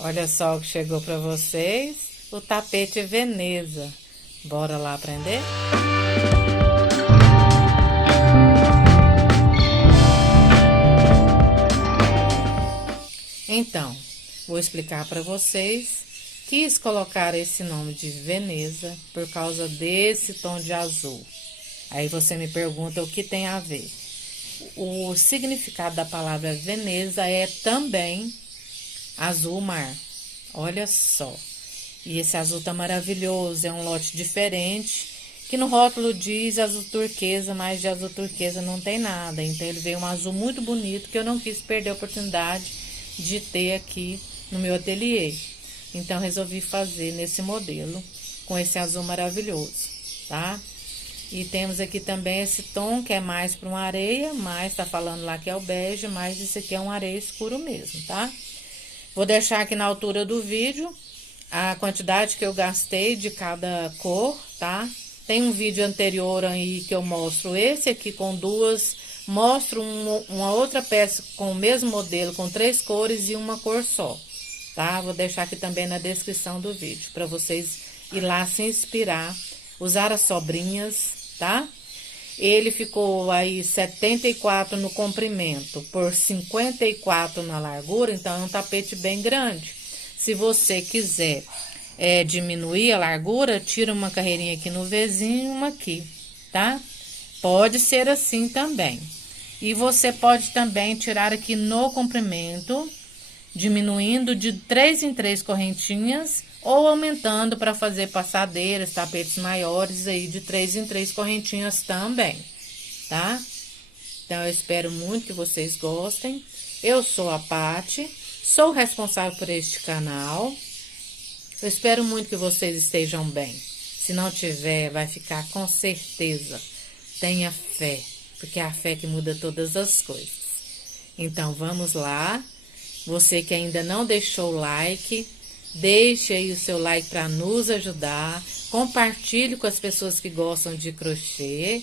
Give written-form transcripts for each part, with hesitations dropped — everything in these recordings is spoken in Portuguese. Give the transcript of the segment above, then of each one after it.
Olha só o que chegou para vocês, o tapete Veneza. Bora lá aprender? Então, vou explicar para vocês. Quis colocar esse nome de Veneza por causa desse tom de azul. Aí você me pergunta o que tem a ver. O significado da palavra Veneza é também azul mar. Olha só. E esse azul tá maravilhoso, é um lote diferente, que no rótulo diz azul turquesa, mas de azul turquesa não tem nada. Então ele veio um azul muito bonito que eu não quis perder a oportunidade de ter aqui no meu ateliê. Então resolvi fazer nesse modelo com esse azul maravilhoso, tá? E temos aqui também esse tom que é mais para uma areia, mas tá falando lá que é o bege, mas esse aqui é um areia escuro mesmo, tá? Vou deixar aqui na altura do vídeo a quantidade que eu gastei de cada cor, tá? Tem um vídeo anterior aí que eu mostro esse aqui com duas, mostro uma outra peça com o mesmo modelo, com 3 cores e uma cor só, tá? Vou deixar aqui também na descrição do vídeo, para vocês ir lá se inspirar, usar as sobrinhas, tá? Ele ficou aí 74 no comprimento por 54 na largura, então é um tapete bem grande. Se você quiser diminuir a largura, tira uma carreirinha aqui no Vzinho e uma aqui, tá? Pode ser assim também. E você pode também tirar aqui no comprimento, diminuindo de 3 em 3 correntinhas ou aumentando para fazer passadeiras, tapetes maiores aí de 3 em 3 correntinhas também, tá? Então eu espero muito que vocês gostem. Eu sou a Paty, sou responsável por este canal. Eu espero muito que vocês estejam bem. Se não tiver, vai ficar com certeza. Tenha fé, porque é a fé que muda todas as coisas. Então vamos lá. Você que ainda não deixou o like, deixe aí o seu like para nos ajudar. Compartilhe com as pessoas que gostam de crochê.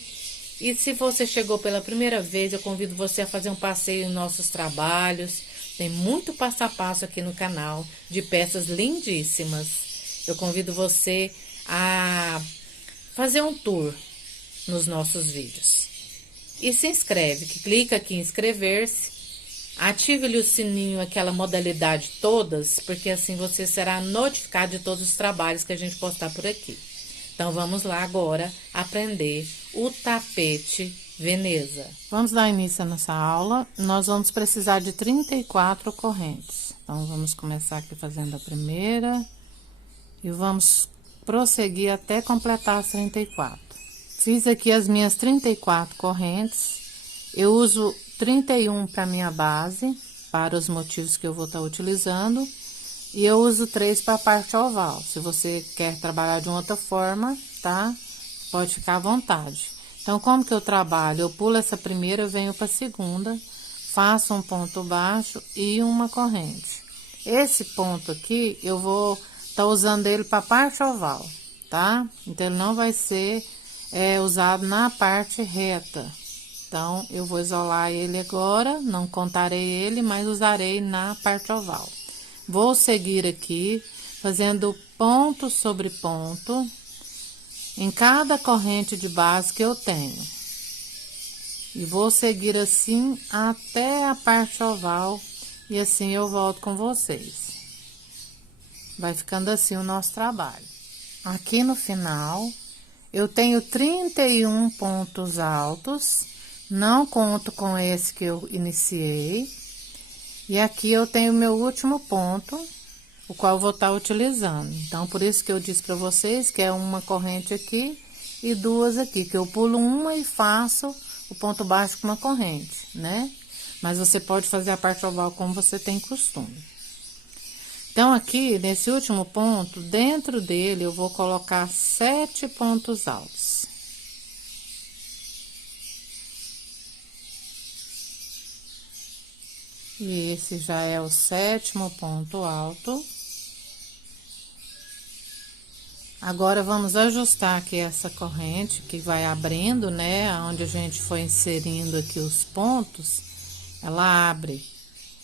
E se você chegou pela primeira vez, eu convido você a fazer um passeio em nossos trabalhos. Tem muito passo a passo aqui no canal de peças lindíssimas. Eu convido você a fazer um tour nos nossos vídeos. E se inscreve, que clica aqui em inscrever-se. Ative-lhe o sininho, aquela modalidade todas, porque assim você será notificado de todos os trabalhos que a gente postar por aqui. Então vamos lá agora aprender o tapete Veneza. Vamos dar início a nossa aula. Nós vamos precisar de 34 correntes. Então vamos começar aqui fazendo a primeira e vamos prosseguir até completar as 34. Fiz aqui as minhas 34 correntes. Eu uso 31 para minha base, para os motivos que eu vou estar utilizando. E eu uso 3 para a parte oval. Se você quer trabalhar de uma outra forma, tá? Pode ficar à vontade. Então, como que eu trabalho? Eu pulo essa primeira, eu venho para a segunda, faço um ponto baixo e uma corrente. Esse ponto aqui, eu vou estar usando ele para a parte oval, tá? Então, ele não vai ser usado na parte reta. Então, eu vou isolar ele agora, não contarei ele, mas usarei na parte oval. Vou seguir aqui, fazendo ponto sobre ponto, em cada corrente de base que eu tenho. E vou seguir assim até a parte oval, e assim eu volto com vocês. Vai ficando assim o nosso trabalho. Aqui no final, eu tenho 31 pontos altos, não conto com esse que eu iniciei. E aqui eu tenho o meu último ponto, o qual eu vou estar utilizando. Então, por isso que eu disse para vocês que é uma corrente aqui e 2 aqui, que eu pulo uma e faço o ponto baixo com uma corrente, né? Mas você pode fazer a parte oval como você tem costume. Então, aqui, nesse último ponto, dentro dele, eu vou colocar 7 pontos altos. E esse já é o 7º ponto alto. Agora, vamos ajustar aqui essa corrente que vai abrindo, né? Onde a gente foi inserindo aqui os pontos, ela abre.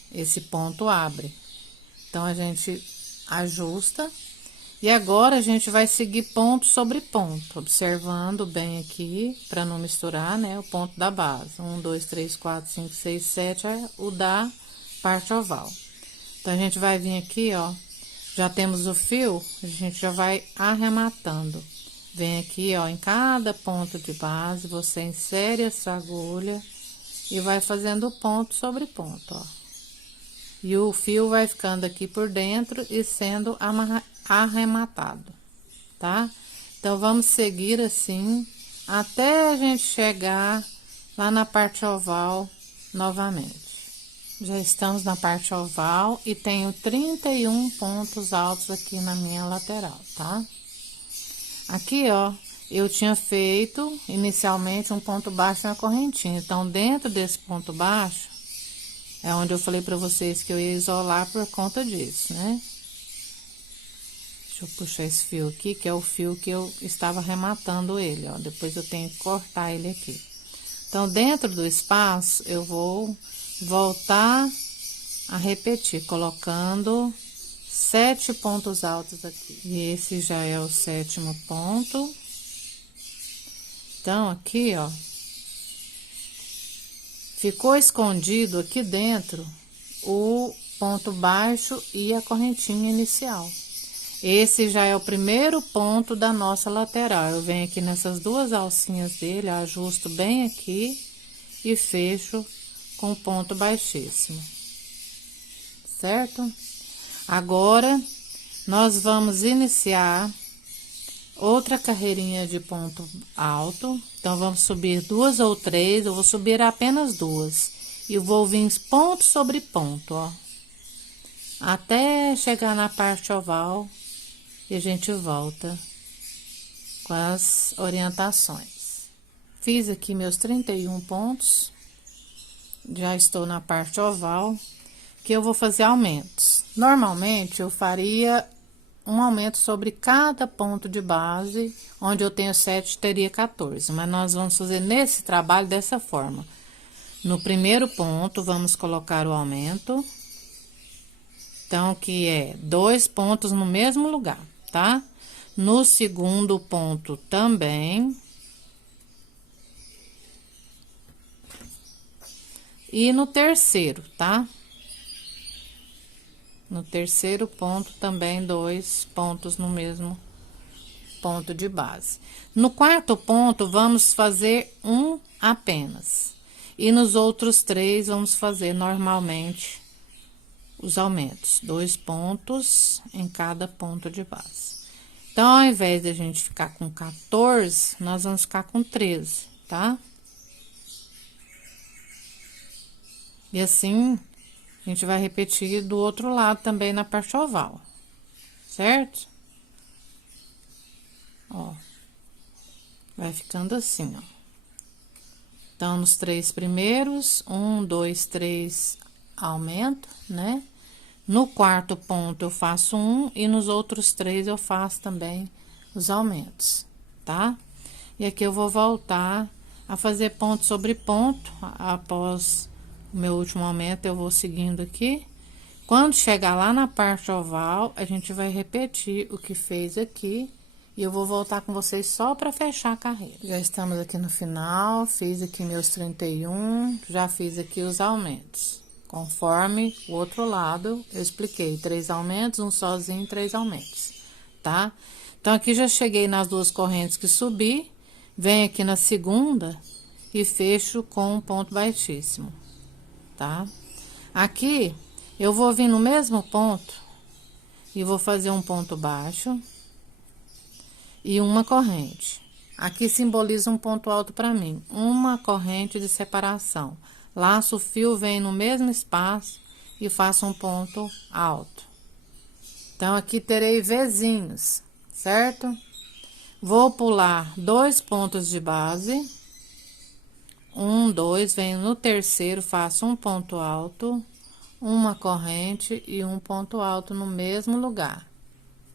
Esse ponto abre. Então, a gente ajusta. E agora, a gente vai seguir ponto sobre ponto, observando bem aqui, para não misturar, né, o ponto da base. 1, 2, 3, 4, 5, 6, 7 é o da parte oval. Então, a gente vai vir aqui, ó, já temos o fio, a gente já vai arrematando. Vem aqui, ó, em cada ponto de base, você insere essa agulha e vai fazendo ponto sobre ponto, ó. E o fio vai ficando aqui por dentro e sendo arrematado, tá? Então, vamos seguir assim, até a gente chegar lá na parte oval novamente. Já estamos na parte oval e tenho 31 pontos altos aqui na minha lateral, tá? Aqui, ó, eu tinha feito inicialmente um ponto baixo na correntinha. Então, dentro desse ponto baixo, é onde eu falei pra vocês que eu ia isolar por conta disso, né? Deixa eu puxar esse fio aqui, que é o fio que eu estava arrematando ele, ó. Depois eu tenho que cortar ele aqui. Então, dentro do espaço, eu vou voltar a repetir, colocando 7 pontos altos aqui. E esse já é o 7º ponto. Então, aqui, ó, ficou escondido aqui dentro o ponto baixo e a correntinha inicial. Esse já é o primeiro ponto da nossa lateral. Eu venho aqui nessas duas alcinhas dele, ajusto bem aqui e fecho com ponto baixíssimo, certo? Agora, nós vamos iniciar outra carreirinha de ponto alto. Então, vamos subir 2 ou 3, eu vou subir apenas 2. E vou vir ponto sobre ponto, ó. Até chegar na parte oval e a gente volta com as orientações. Fiz aqui meus 31 pontos. Já estou na parte oval, que eu vou fazer aumentos. Normalmente, eu faria um aumento sobre cada ponto de base, onde eu tenho 7, teria 14. Mas nós vamos fazer nesse trabalho dessa forma. No primeiro ponto, vamos colocar o aumento. Então, que é 2 pontos no mesmo lugar, tá? No segundo ponto também. E no terceiro, tá? No terceiro ponto também 2 pontos no mesmo ponto de base. No quarto ponto, vamos fazer um apenas. E nos outros 3, vamos fazer normalmente os aumentos. 2 pontos em cada ponto de base. Então, ao invés de a gente ficar com 14, nós vamos ficar com 13, tá? E assim, a gente vai repetir do outro lado também na parte oval, certo? Ó, vai ficando assim, ó. Então, nos 3 primeiros, 1, 2, 3, aumento, né? No quarto ponto, eu faço 1 e nos outros 3 eu faço também os aumentos, tá? E aqui eu vou voltar a fazer ponto sobre ponto após o meu último aumento. Eu vou seguindo aqui. Quando chegar lá na parte oval, a gente vai repetir o que fez aqui. E eu vou voltar com vocês só para fechar a carreira. Já estamos aqui no final, fiz aqui meus 31, já fiz aqui os aumentos. Conforme o outro lado, eu expliquei, 3 aumentos, um sozinho, 3 aumentos, tá? Então, aqui já cheguei nas 2 correntes que subi, venho aqui na segunda e fecho com um ponto baixíssimo, tá? Aqui, eu vou vir no mesmo ponto e vou fazer um ponto baixo e uma corrente. Aqui simboliza um ponto alto para mim, uma corrente de separação. Laço o fio, venho no mesmo espaço e faço um ponto alto. Então, aqui terei Vzinhos, certo? Vou pular 2 pontos de base. 1, 2, venho no terceiro, faço um ponto alto, uma corrente e um ponto alto no mesmo lugar.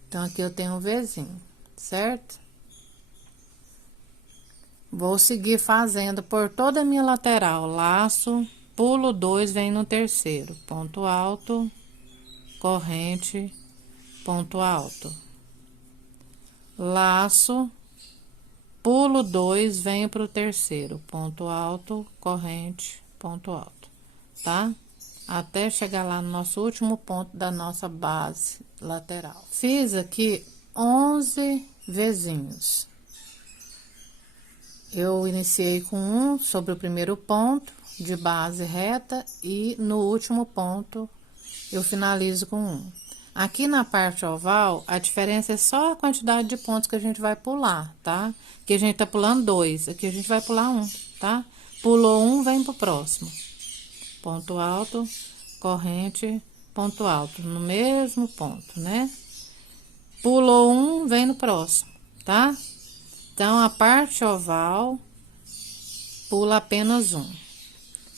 Então, aqui eu tenho um Vzinho, certo? Vou seguir fazendo por toda a minha lateral, laço, pulo 2, venho no terceiro, ponto alto, corrente, ponto alto. Laço, pulo 2, venho pro terceiro, ponto alto, corrente, ponto alto, tá? Até chegar lá no nosso último ponto da nossa base lateral. Fiz aqui 11 vezinhos. Eu iniciei com um sobre o primeiro ponto de base reta e no último ponto eu finalizo com um. Aqui na parte oval, a diferença é só a quantidade de pontos que a gente vai pular, tá? Aqui a gente tá pulando 2, aqui a gente vai pular 1, tá? Pulou 1, vem pro próximo. Ponto alto, corrente, ponto alto, no mesmo ponto, né? Pulou 1, vem no próximo, tá? Então, a parte oval, pula apenas 1.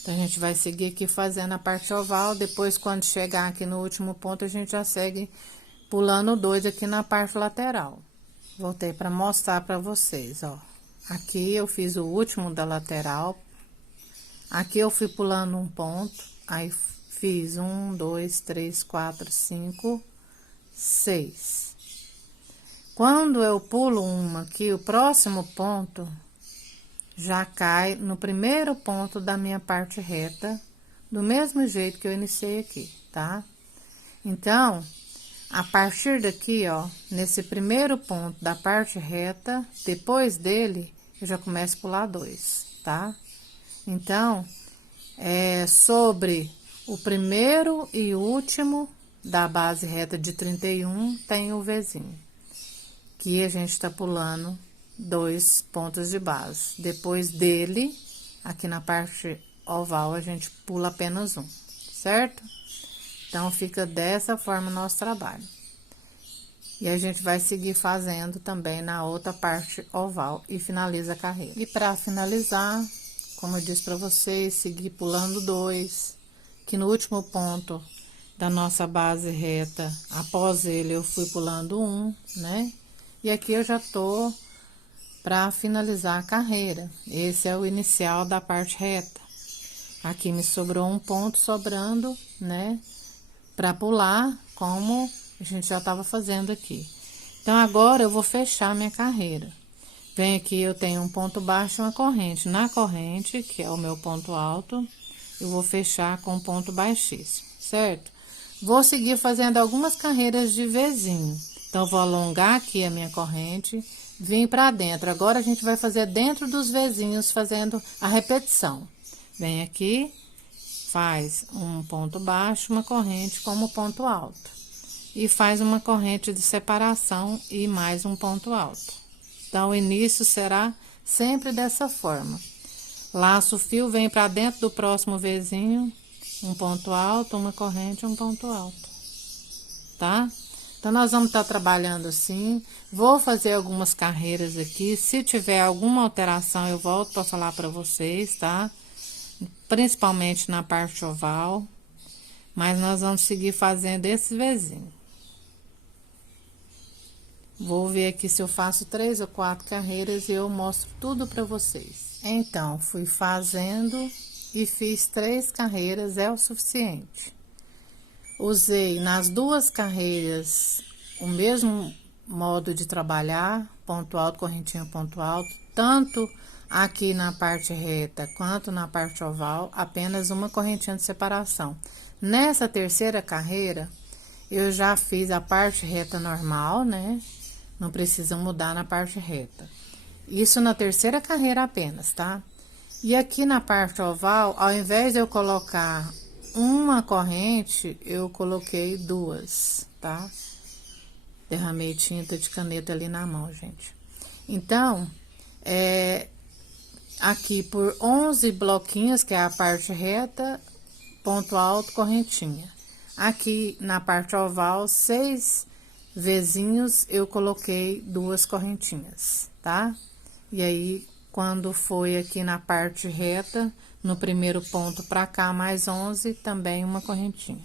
Então, a gente vai seguir aqui fazendo a parte oval, depois, quando chegar aqui no último ponto, a gente já segue pulando 2 aqui na parte lateral. Voltei para mostrar para vocês, ó. Aqui eu fiz o último da lateral. Aqui eu fui pulando um ponto, aí fiz 1, 2, 3, 4, 5, 6. Quando eu pulo uma aqui, o próximo ponto já cai no primeiro ponto da minha parte reta, do mesmo jeito que eu iniciei aqui, tá? Então, a partir daqui, ó, nesse primeiro ponto da parte reta, depois dele, eu já começo a pular 2, tá? Então, sobre o primeiro e último da base reta de 31, tem o Vzinho. Que a gente tá pulando 2 pontos de base. Depois dele, aqui na parte oval, a gente pula apenas um, certo? Então, fica dessa forma o nosso trabalho. E a gente vai seguir fazendo também na outra parte oval e finaliza a carreira. E para finalizar, como eu disse para vocês, seguir pulando 2, que no último ponto da nossa base reta, após ele, eu fui pulando 1, né? E aqui eu já tô para finalizar a carreira. Esse é o inicial da parte reta. Aqui me sobrou um ponto sobrando, né? Para pular, como a gente já tava fazendo aqui. Então, agora eu vou fechar minha carreira. Vem aqui, eu tenho um ponto baixo e uma corrente. Na corrente, que é o meu ponto alto, eu vou fechar com um ponto baixíssimo, certo? Vou seguir fazendo algumas carreiras de Vzinho. Então, vou alongar aqui a minha corrente, vim pra dentro. Agora, a gente vai fazer dentro dos Vzinhos, fazendo a repetição. Vem aqui, faz um ponto baixo, uma corrente como ponto alto. E faz uma corrente de separação e mais um ponto alto. Então, o início será sempre dessa forma. Laço o fio, vem pra dentro do próximo Vzinho, um ponto alto, uma corrente, um ponto alto. Tá? Então, nós vamos estar trabalhando assim. Vou fazer algumas carreiras aqui. Se tiver alguma alteração, eu volto para falar para vocês, tá? Principalmente na parte oval. Mas nós vamos seguir fazendo esse Vzinho. Vou ver aqui se eu faço 3 ou 4 carreiras e eu mostro tudo para vocês. Então, fui fazendo e fiz 3 carreiras, é o suficiente. Usei nas 2 carreiras o mesmo modo de trabalhar, ponto alto, correntinha, ponto alto, tanto aqui na parte reta quanto na parte oval, apenas uma correntinha de separação. Nessa terceira carreira, eu já fiz a parte reta normal, né? Não precisa mudar na parte reta. Isso na terceira carreira apenas, tá? E aqui na parte oval, ao invés de eu colocar uma corrente, eu coloquei 2, tá? Derramei tinta de caneta ali na mão, gente. Então, aqui por 11 bloquinhos, que é a parte reta, ponto alto, correntinha. Aqui na parte oval, 6 Vzinhos, eu coloquei 2 correntinhas, tá? E aí, quando foi aqui na parte reta, no primeiro ponto pra cá, mais 11, também uma correntinha,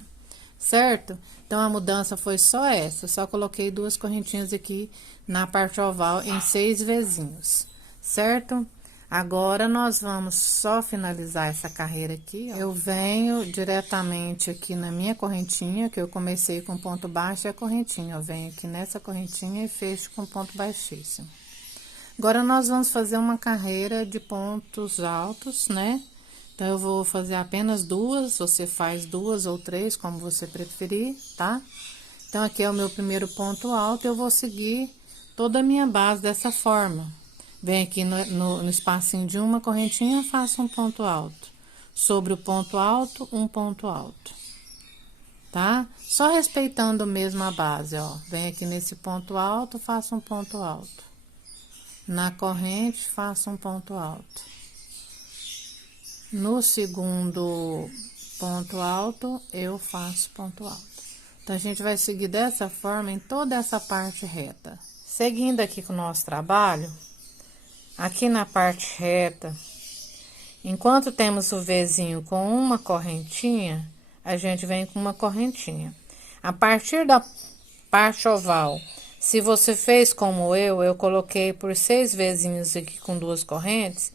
certo? Então, a mudança foi só essa, só coloquei 2 correntinhas aqui na parte oval em 6 Vzinhos, certo? Agora, nós vamos só finalizar essa carreira aqui, ó. Eu venho diretamente aqui na minha correntinha, que eu comecei com ponto baixo e a correntinha. Eu venho aqui nessa correntinha e fecho com ponto baixíssimo. Agora, nós vamos fazer uma carreira de pontos altos, né? Então, eu vou fazer apenas duas, você faz duas ou três, como você preferir, tá? Então, aqui é o meu primeiro ponto alto, eu vou seguir toda a minha base dessa forma. Venho aqui no espacinho de uma correntinha, faço um ponto alto. Sobre o ponto alto, um ponto alto. Tá? Só respeitando mesmo a base, ó. Venho aqui nesse ponto alto, faço um ponto alto. Na corrente, faço um ponto alto. No segundo ponto alto, eu faço ponto alto. Então, a gente vai seguir dessa forma em toda essa parte reta. Seguindo aqui com o nosso trabalho, aqui na parte reta, enquanto temos o Vzinho com uma correntinha, a gente vem com uma correntinha. A partir da parte oval, se você fez como eu coloquei por 6 Vzinhos aqui com 2 correntes,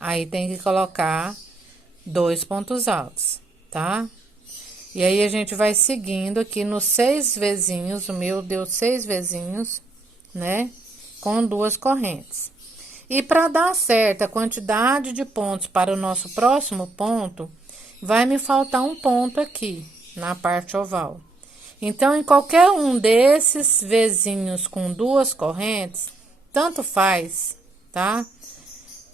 aí tem que colocar 2 pontos altos, tá? E aí, a gente vai seguindo aqui nos 6 Vzinhos, o meu deu 6 Vzinhos, né? Com 2 correntes. E para dar certa quantidade de pontos para o nosso próximo ponto, vai me faltar um ponto aqui, na parte oval. Então, em qualquer um desses Vzinhos com 2 correntes, tanto faz, tá?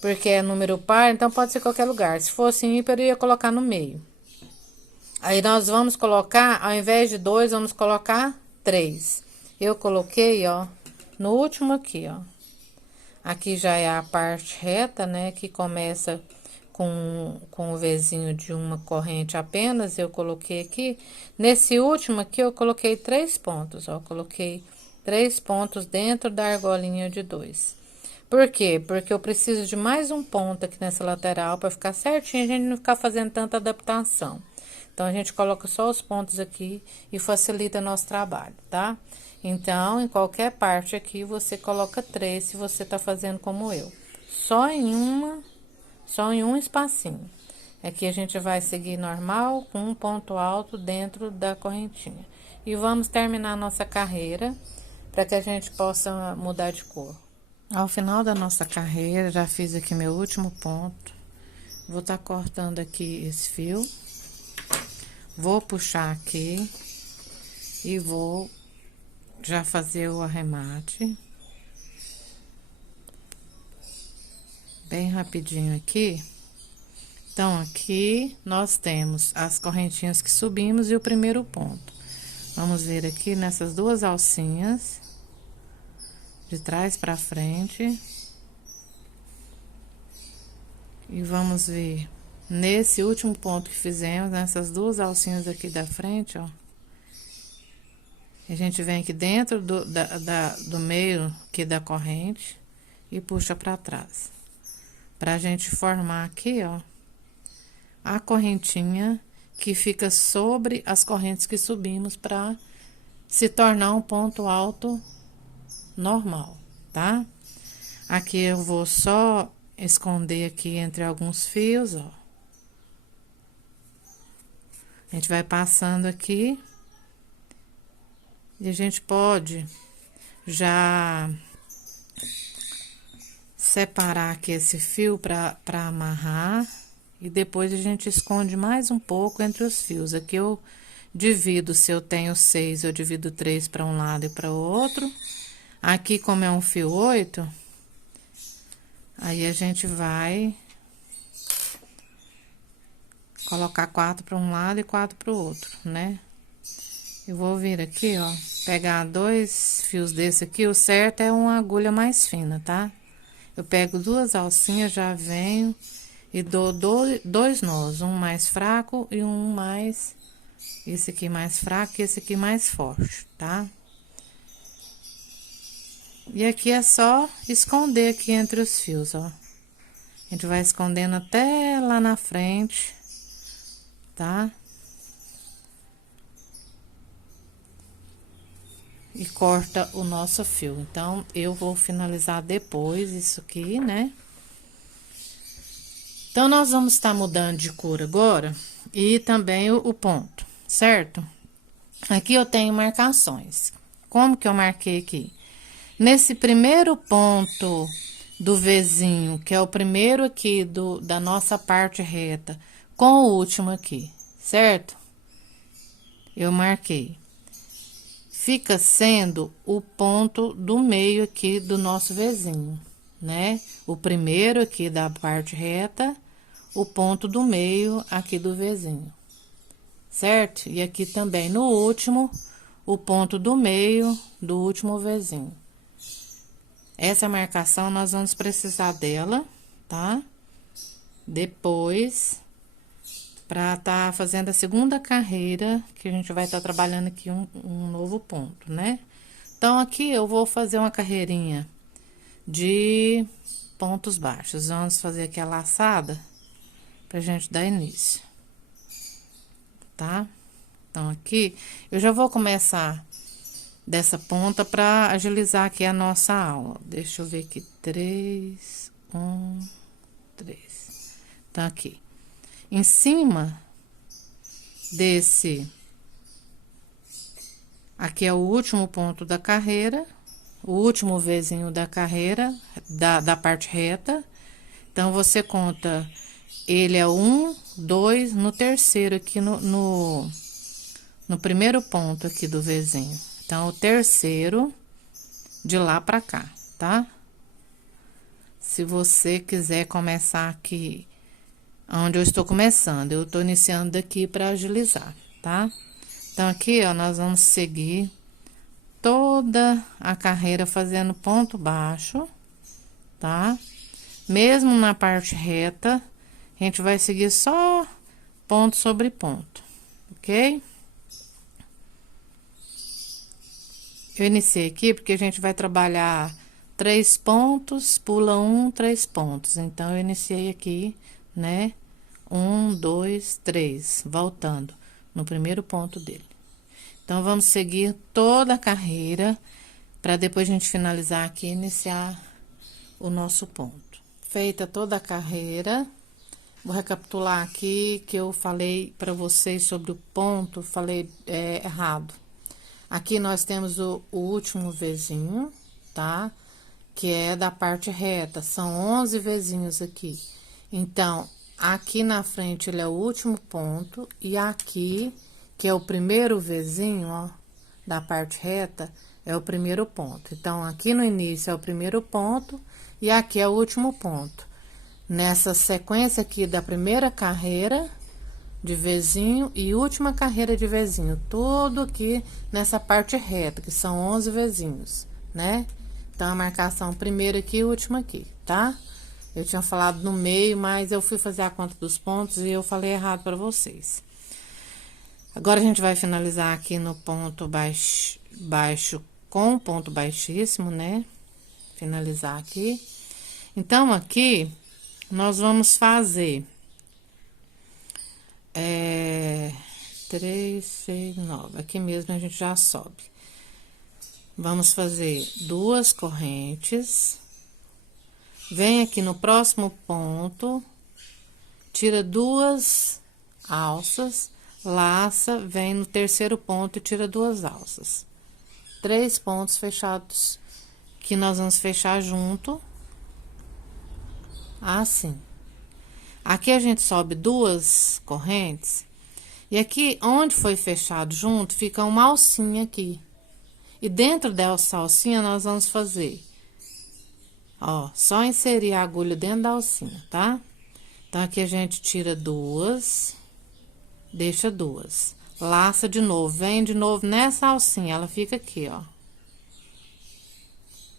Porque é número par, então pode ser qualquer lugar. Se fosse ímpar, eu ia colocar no meio. Aí, nós vamos colocar, ao invés de 2, vamos colocar 3. Eu coloquei, ó, no último aqui, ó. Aqui já é a parte reta, né, que começa com o Vzinho de uma corrente apenas, eu coloquei aqui. Nesse último aqui, eu coloquei 3 pontos, ó, coloquei 3 pontos dentro da argolinha de 2. Por quê? Porque eu preciso de mais um ponto aqui nessa lateral para ficar certinho, a gente não ficar fazendo tanta adaptação. Então, a gente coloca só os pontos aqui e facilita nosso trabalho, tá? Então, em qualquer parte aqui, você coloca 3, se você tá fazendo como eu. Só em um espacinho. Aqui a gente vai seguir normal, com um ponto alto dentro da correntinha. E vamos terminar a nossa carreira, para que a gente possa mudar de cor. Ao final da nossa carreira, já fiz aqui meu último ponto. Vou tá cortando aqui esse fio. Vou puxar aqui e vou já fazer o arremate. Bem rapidinho aqui. Então, aqui nós temos as correntinhas que subimos e o primeiro ponto. Vamos ver aqui nessas 2 alcinhas, de trás pra frente. E vamos ver nesse último ponto que fizemos, nessas 2 alcinhas aqui da frente, ó. A gente vem aqui dentro do meio aqui da corrente e puxa pra trás. Pra gente formar aqui, ó, a correntinha que fica sobre as correntes que subimos pra se tornar um ponto alto normal, tá? Aqui eu vou só esconder aqui entre alguns fios, ó. A gente vai passando aqui. E a gente pode já separar aqui esse fio para amarrar. E depois a gente esconde mais um pouco entre os fios. Aqui eu divido, se eu tenho 6, eu divido 3 para um lado e para o outro. Aqui, como é um fio 8, aí a gente vai colocar 4 para um lado e 4 para o outro, né? Eu vou vir aqui, ó, pegar 2 fios desse aqui, o certo é uma agulha mais fina, tá? Eu pego 2 alcinhas, já venho e dou 2 nós, um mais fraco e um mais, esse aqui mais fraco e esse aqui mais forte, tá? E aqui é só esconder aqui entre os fios, ó. A gente vai escondendo até lá na frente, tá? E corta o nosso fio. Então, eu vou finalizar depois isso aqui, né? Então, nós vamos estar mudando de cor agora e também o ponto, certo? Aqui eu tenho marcações. Como que eu marquei aqui? Nesse primeiro ponto do Vzinho, que é o primeiro aqui da nossa parte reta, com o último aqui, certo? Eu marquei. Fica sendo o ponto do meio aqui do nosso Vzinho, né? O primeiro aqui da parte reta, o ponto do meio aqui do Vzinho, certo? E aqui também no último, o ponto do meio do último Vzinho. Essa marcação nós vamos precisar dela, tá? Depois, pra tá fazendo a segunda carreira, que a gente vai estar trabalhando aqui um novo ponto, né? Então, aqui eu vou fazer uma carreirinha de pontos baixos. Vamos fazer aqui a laçada pra gente dar início, tá? Então, aqui eu já vou começar dessa ponta para agilizar aqui a nossa aula. Deixa eu ver aqui, 3, 1, 3. Então, aqui, em cima desse, aqui é o último ponto da carreira, o último Vzinho da carreira, da parte reta. Então, você conta, ele é 1, 2, no terceiro aqui no primeiro ponto aqui do Vzinho. Então, o terceiro de lá pra cá, tá? Se você quiser começar aqui onde eu estou começando, eu tô iniciando daqui pra agilizar, tá? Então, aqui, ó, nós vamos seguir toda a carreira fazendo ponto baixo, tá? Mesmo na parte reta, a gente vai seguir só ponto sobre ponto, ok? Eu iniciei aqui porque a gente vai trabalhar 3 pontos, pula 1, 3 pontos. Então, eu iniciei aqui, né? 1, 2, 3, voltando no primeiro ponto dele. Então, vamos seguir toda a carreira, para depois a gente finalizar aqui e iniciar o nosso ponto. Feita toda a carreira, vou recapitular aqui que eu falei para vocês sobre o ponto, falei errado. Aqui nós temos o último Vzinho, tá? Que é da parte reta, são 11 Vzinhos aqui. Então, aqui na frente ele é o último ponto, e aqui, que é o primeiro Vzinho, ó, da parte reta, é o primeiro ponto. Então, aqui no início é o primeiro ponto, e aqui é o último ponto. Nessa sequência aqui da primeira carreira de Vzinho e última carreira de Vzinho, tudo aqui nessa parte reta, que são 11 Vzinhos, né? Então, a marcação primeiro aqui e última aqui, tá? Eu tinha falado no meio, mas eu fui fazer a conta dos pontos e eu falei errado para vocês. Agora, a gente vai finalizar aqui no ponto baixo com ponto baixíssimo, né? Finalizar aqui. Então, aqui, nós vamos fazer 3, 6, 9. Aqui mesmo a gente já sobe. Vamos fazer 2 correntes. Vem aqui no próximo ponto, tira 2 alças, laça, vem no terceiro ponto e tira 2 alças. 3 pontos fechados que nós vamos fechar junto, assim. Aqui a gente sobe 2 correntes, e aqui onde foi fechado junto, fica uma alcinha aqui. E dentro dessa alcinha nós vamos fazer, ó, só inserir a agulha dentro da alcinha, tá? Então, aqui a gente tira 2, deixa 2, laça de novo, vem de novo nessa alcinha, ela fica aqui, ó.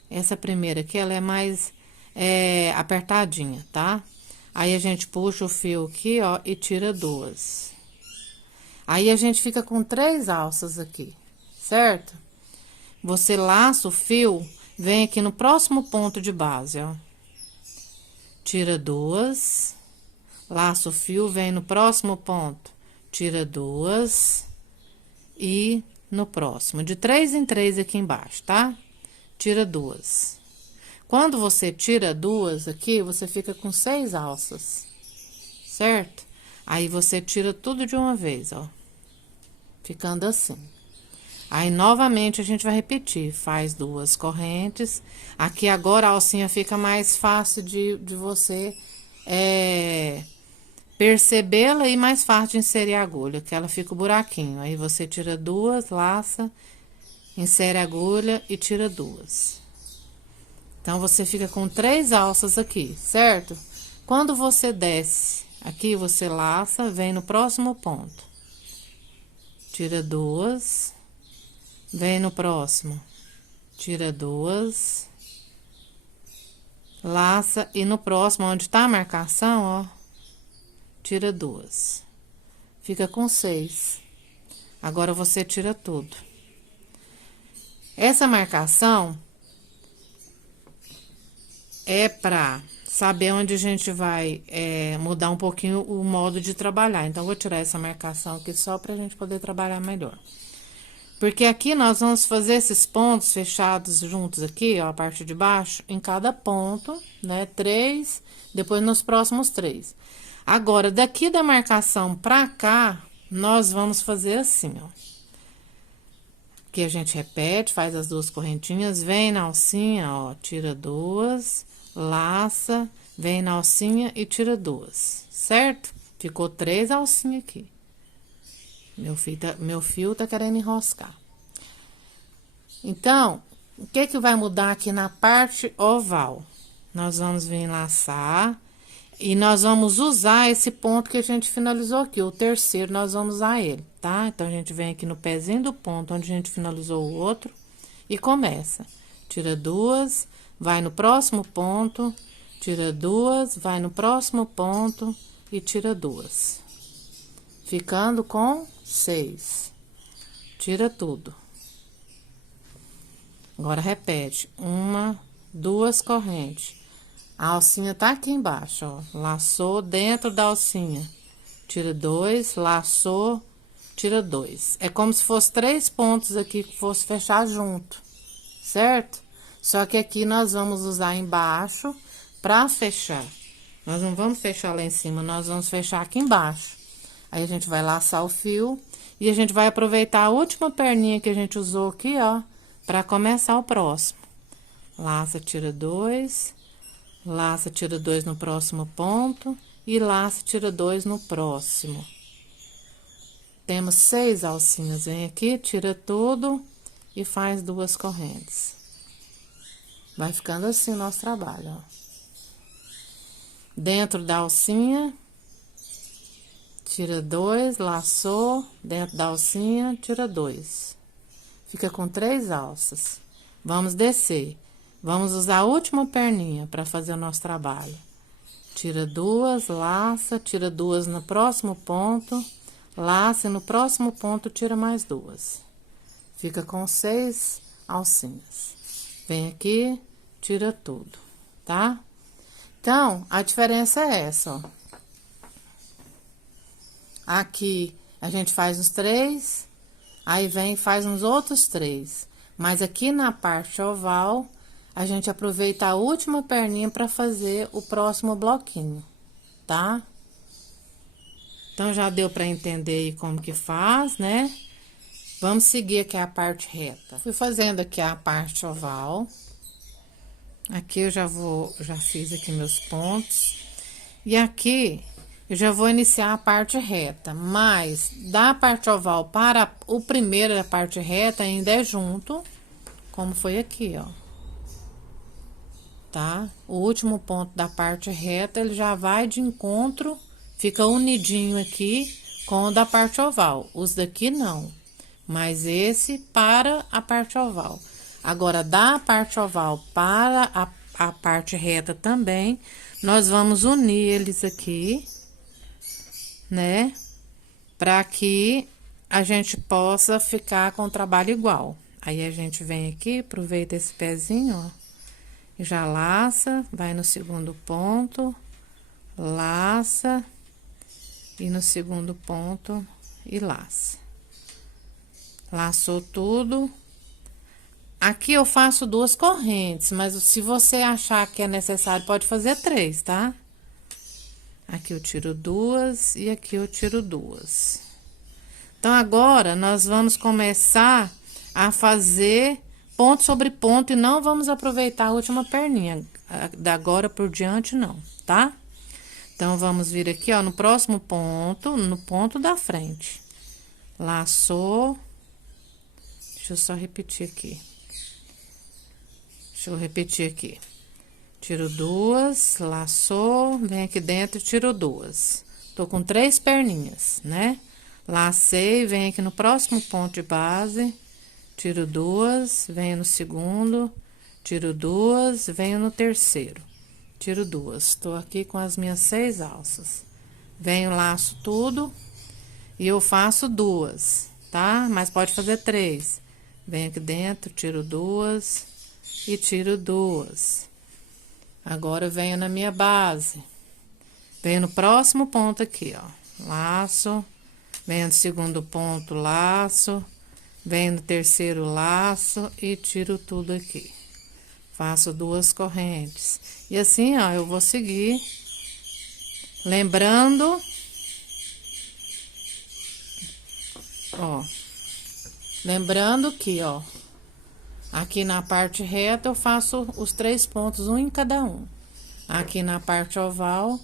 Essa primeira aqui, ela é mais apertadinha, tá? Aí, a gente puxa o fio aqui, ó, e tira 2. Aí, a gente fica com 3 alças aqui, certo? Você laça o fio, vem aqui no próximo ponto de base, ó. Tira 2, laça o fio, vem no próximo ponto, tira 2 e no próximo, de 3 em 3 aqui embaixo, tá? Tira 2. Quando você tira 2 aqui, você fica com 6 alças. certo? Aí você tira tudo de uma vez, ó, ficando assim. Aí, novamente, a gente vai repetir, faz 2 correntes. Aqui agora a alcinha fica mais fácil de você percebê-la e mais fácil de inserir a agulha, que ela fica o buraquinho. Aí, você tira 2, laça, insere a agulha e tira 2. Então, você fica com 3 alças aqui, certo? Quando você desce, aqui você laça, vem no próximo ponto. Tira 2, vem no próximo, tira 2, laça e no próximo, onde tá a marcação, ó, tira 2. Fica com 6. Agora, você tira tudo. Essa marcação é pra saber onde a gente vai mudar um pouquinho o modo de trabalhar. Então, vou tirar essa marcação aqui só pra gente poder trabalhar melhor. Porque aqui nós vamos fazer esses pontos fechados juntos aqui, ó, a parte de baixo, em cada ponto, né? 3, depois nos próximos 3. Agora, daqui da marcação pra cá, nós vamos fazer assim, ó. Aqui a gente repete, faz as 2 correntinhas, vem na alcinha, ó, tira 2, laça, vem na alcinha e tira 2, certo? Ficou 3 alcinhas aqui. Meu fio tá querendo enroscar. Então, o que vai mudar aqui na parte oval? Nós vamos vir laçar e nós vamos usar esse ponto que a gente finalizou aqui. O terceiro, nós vamos usar ele, tá? Então, a gente vem aqui no pezinho do ponto onde a gente finalizou o outro e começa. Tira 2, vai no próximo ponto, tira 2, vai no próximo ponto e tira 2. Ficando com 6. Tira tudo. Agora, repete. 1, 2 correntes. A alcinha tá aqui embaixo, ó. Laçou dentro da alcinha. Tira 2, laçou, tira 2. É como se fosse 3 pontos aqui que fosse fechar junto, certo? Só que aqui nós vamos usar embaixo pra fechar. Nós não vamos fechar lá em cima, nós vamos fechar aqui embaixo. Aí, a gente vai laçar o fio e a gente vai aproveitar a última perninha que a gente usou aqui, ó, pra começar o próximo. Laça, tira 2, laça, tira 2 no próximo ponto e laça, tira 2 no próximo. Temos 6 alcinhas, vem aqui, tira tudo e faz 2 correntes. Vai ficando assim o nosso trabalho, ó. Dentro da alcinha, tira 2, laçou, dentro da alcinha, tira 2. Fica com 3 alças. Vamos descer. Vamos usar a última perninha para fazer o nosso trabalho. Tira 2, laça, tira 2 no próximo ponto, laça e no próximo ponto tira mais 2. Fica com 6 alcinhas. Vem aqui, tira tudo, tá? Então, a diferença é essa, ó. Aqui, a gente faz os 3, aí vem e faz uns outros 3. Mas aqui na parte oval, a gente aproveita a última perninha para fazer o próximo bloquinho, tá? Então, já deu para entender aí como que faz, né? Vamos seguir aqui a parte reta. Fui fazendo aqui a parte oval. Aqui eu já fiz aqui meus pontos. E aqui eu já vou iniciar a parte reta, mas da parte oval para o primeiro da parte reta ainda é junto, como foi aqui, ó. Tá? O último ponto da parte reta, ele já vai de encontro, fica unidinho aqui com o da parte oval. Os daqui não, mas esse para a parte oval. Agora, da parte oval para a parte reta também, nós vamos unir eles aqui, né? Pra que a gente possa ficar com o trabalho igual. Aí, a gente vem aqui, aproveita esse pezinho, ó, e já laça, vai no segundo ponto, laça, e no segundo ponto, e laça. Laçou tudo. Aqui eu faço 2 correntes, mas se você achar que é necessário, pode fazer 3, tá? Aqui eu tiro duas e aqui eu tiro duas. Então, agora, nós vamos começar a fazer ponto sobre ponto e não vamos aproveitar a última perninha. Da agora por diante, não, tá? Então, vamos vir aqui, ó, no próximo ponto, no ponto da frente. Laçou. Deixa eu só repetir aqui. Deixa eu repetir aqui. Tiro duas, laçou, vem aqui dentro, tiro duas. Tô com 3 perninhas, né? Lacei, venho aqui no próximo ponto de base, tiro duas, venho no segundo, tiro duas, venho no terceiro, tiro duas. Tô aqui com as minhas 6 alças. Venho, laço tudo e eu faço duas, tá? Mas pode fazer 3. Venho aqui dentro, tiro duas e tiro duas. Agora, eu venho na minha base. Venho no próximo ponto aqui, ó. Laço. Venho no segundo ponto, laço. Venho no terceiro, laço. E tiro tudo aqui. Faço 2 correntes. E assim, ó, eu vou seguir. Lembrando. Ó. Lembrando que, ó. Aqui na parte reta, eu faço os 3 pontos, um em cada um. Aqui na parte oval,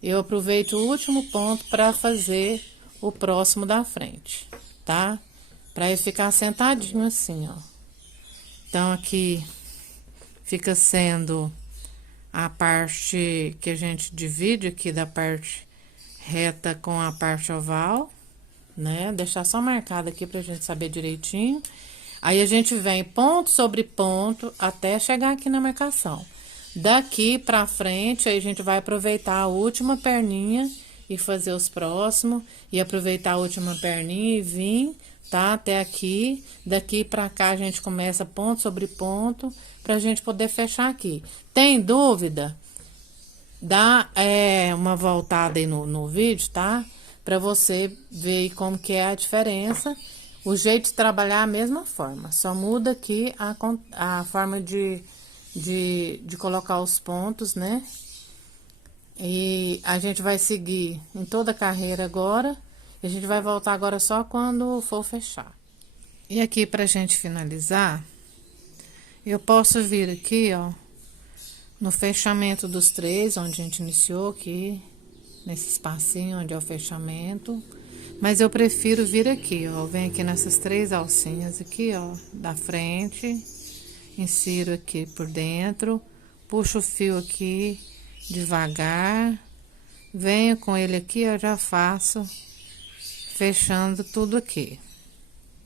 eu aproveito o último ponto para fazer o próximo da frente, tá? Para ele ficar sentadinho assim, ó. Então, aqui fica sendo a parte que a gente divide aqui da parte reta com a parte oval, né? Deixar só marcado aqui pra gente saber direitinho. Aí, a gente vem ponto sobre ponto até chegar aqui na marcação. Daqui pra frente, aí a gente vai aproveitar a última perninha e fazer os próximos. E aproveitar a última perninha e vir, tá? Até aqui. Daqui pra cá, a gente começa ponto sobre ponto, pra gente poder fechar aqui. Tem dúvida? Dá uma voltada aí no vídeo, tá? Pra você ver como que é a diferença. O jeito de trabalhar é a mesma forma, só muda aqui a forma de colocar os pontos, né? E a gente vai seguir em toda a carreira agora, e a gente vai voltar agora só quando for fechar. E aqui, pra gente finalizar, eu posso vir aqui, ó, no fechamento dos 3, onde a gente iniciou aqui, nesse espacinho onde é o fechamento. Mas eu prefiro vir aqui, ó, venho aqui nessas 3 alcinhas aqui, ó, da frente, insiro aqui por dentro, puxo o fio aqui devagar, venho com ele aqui, eu já faço fechando tudo aqui,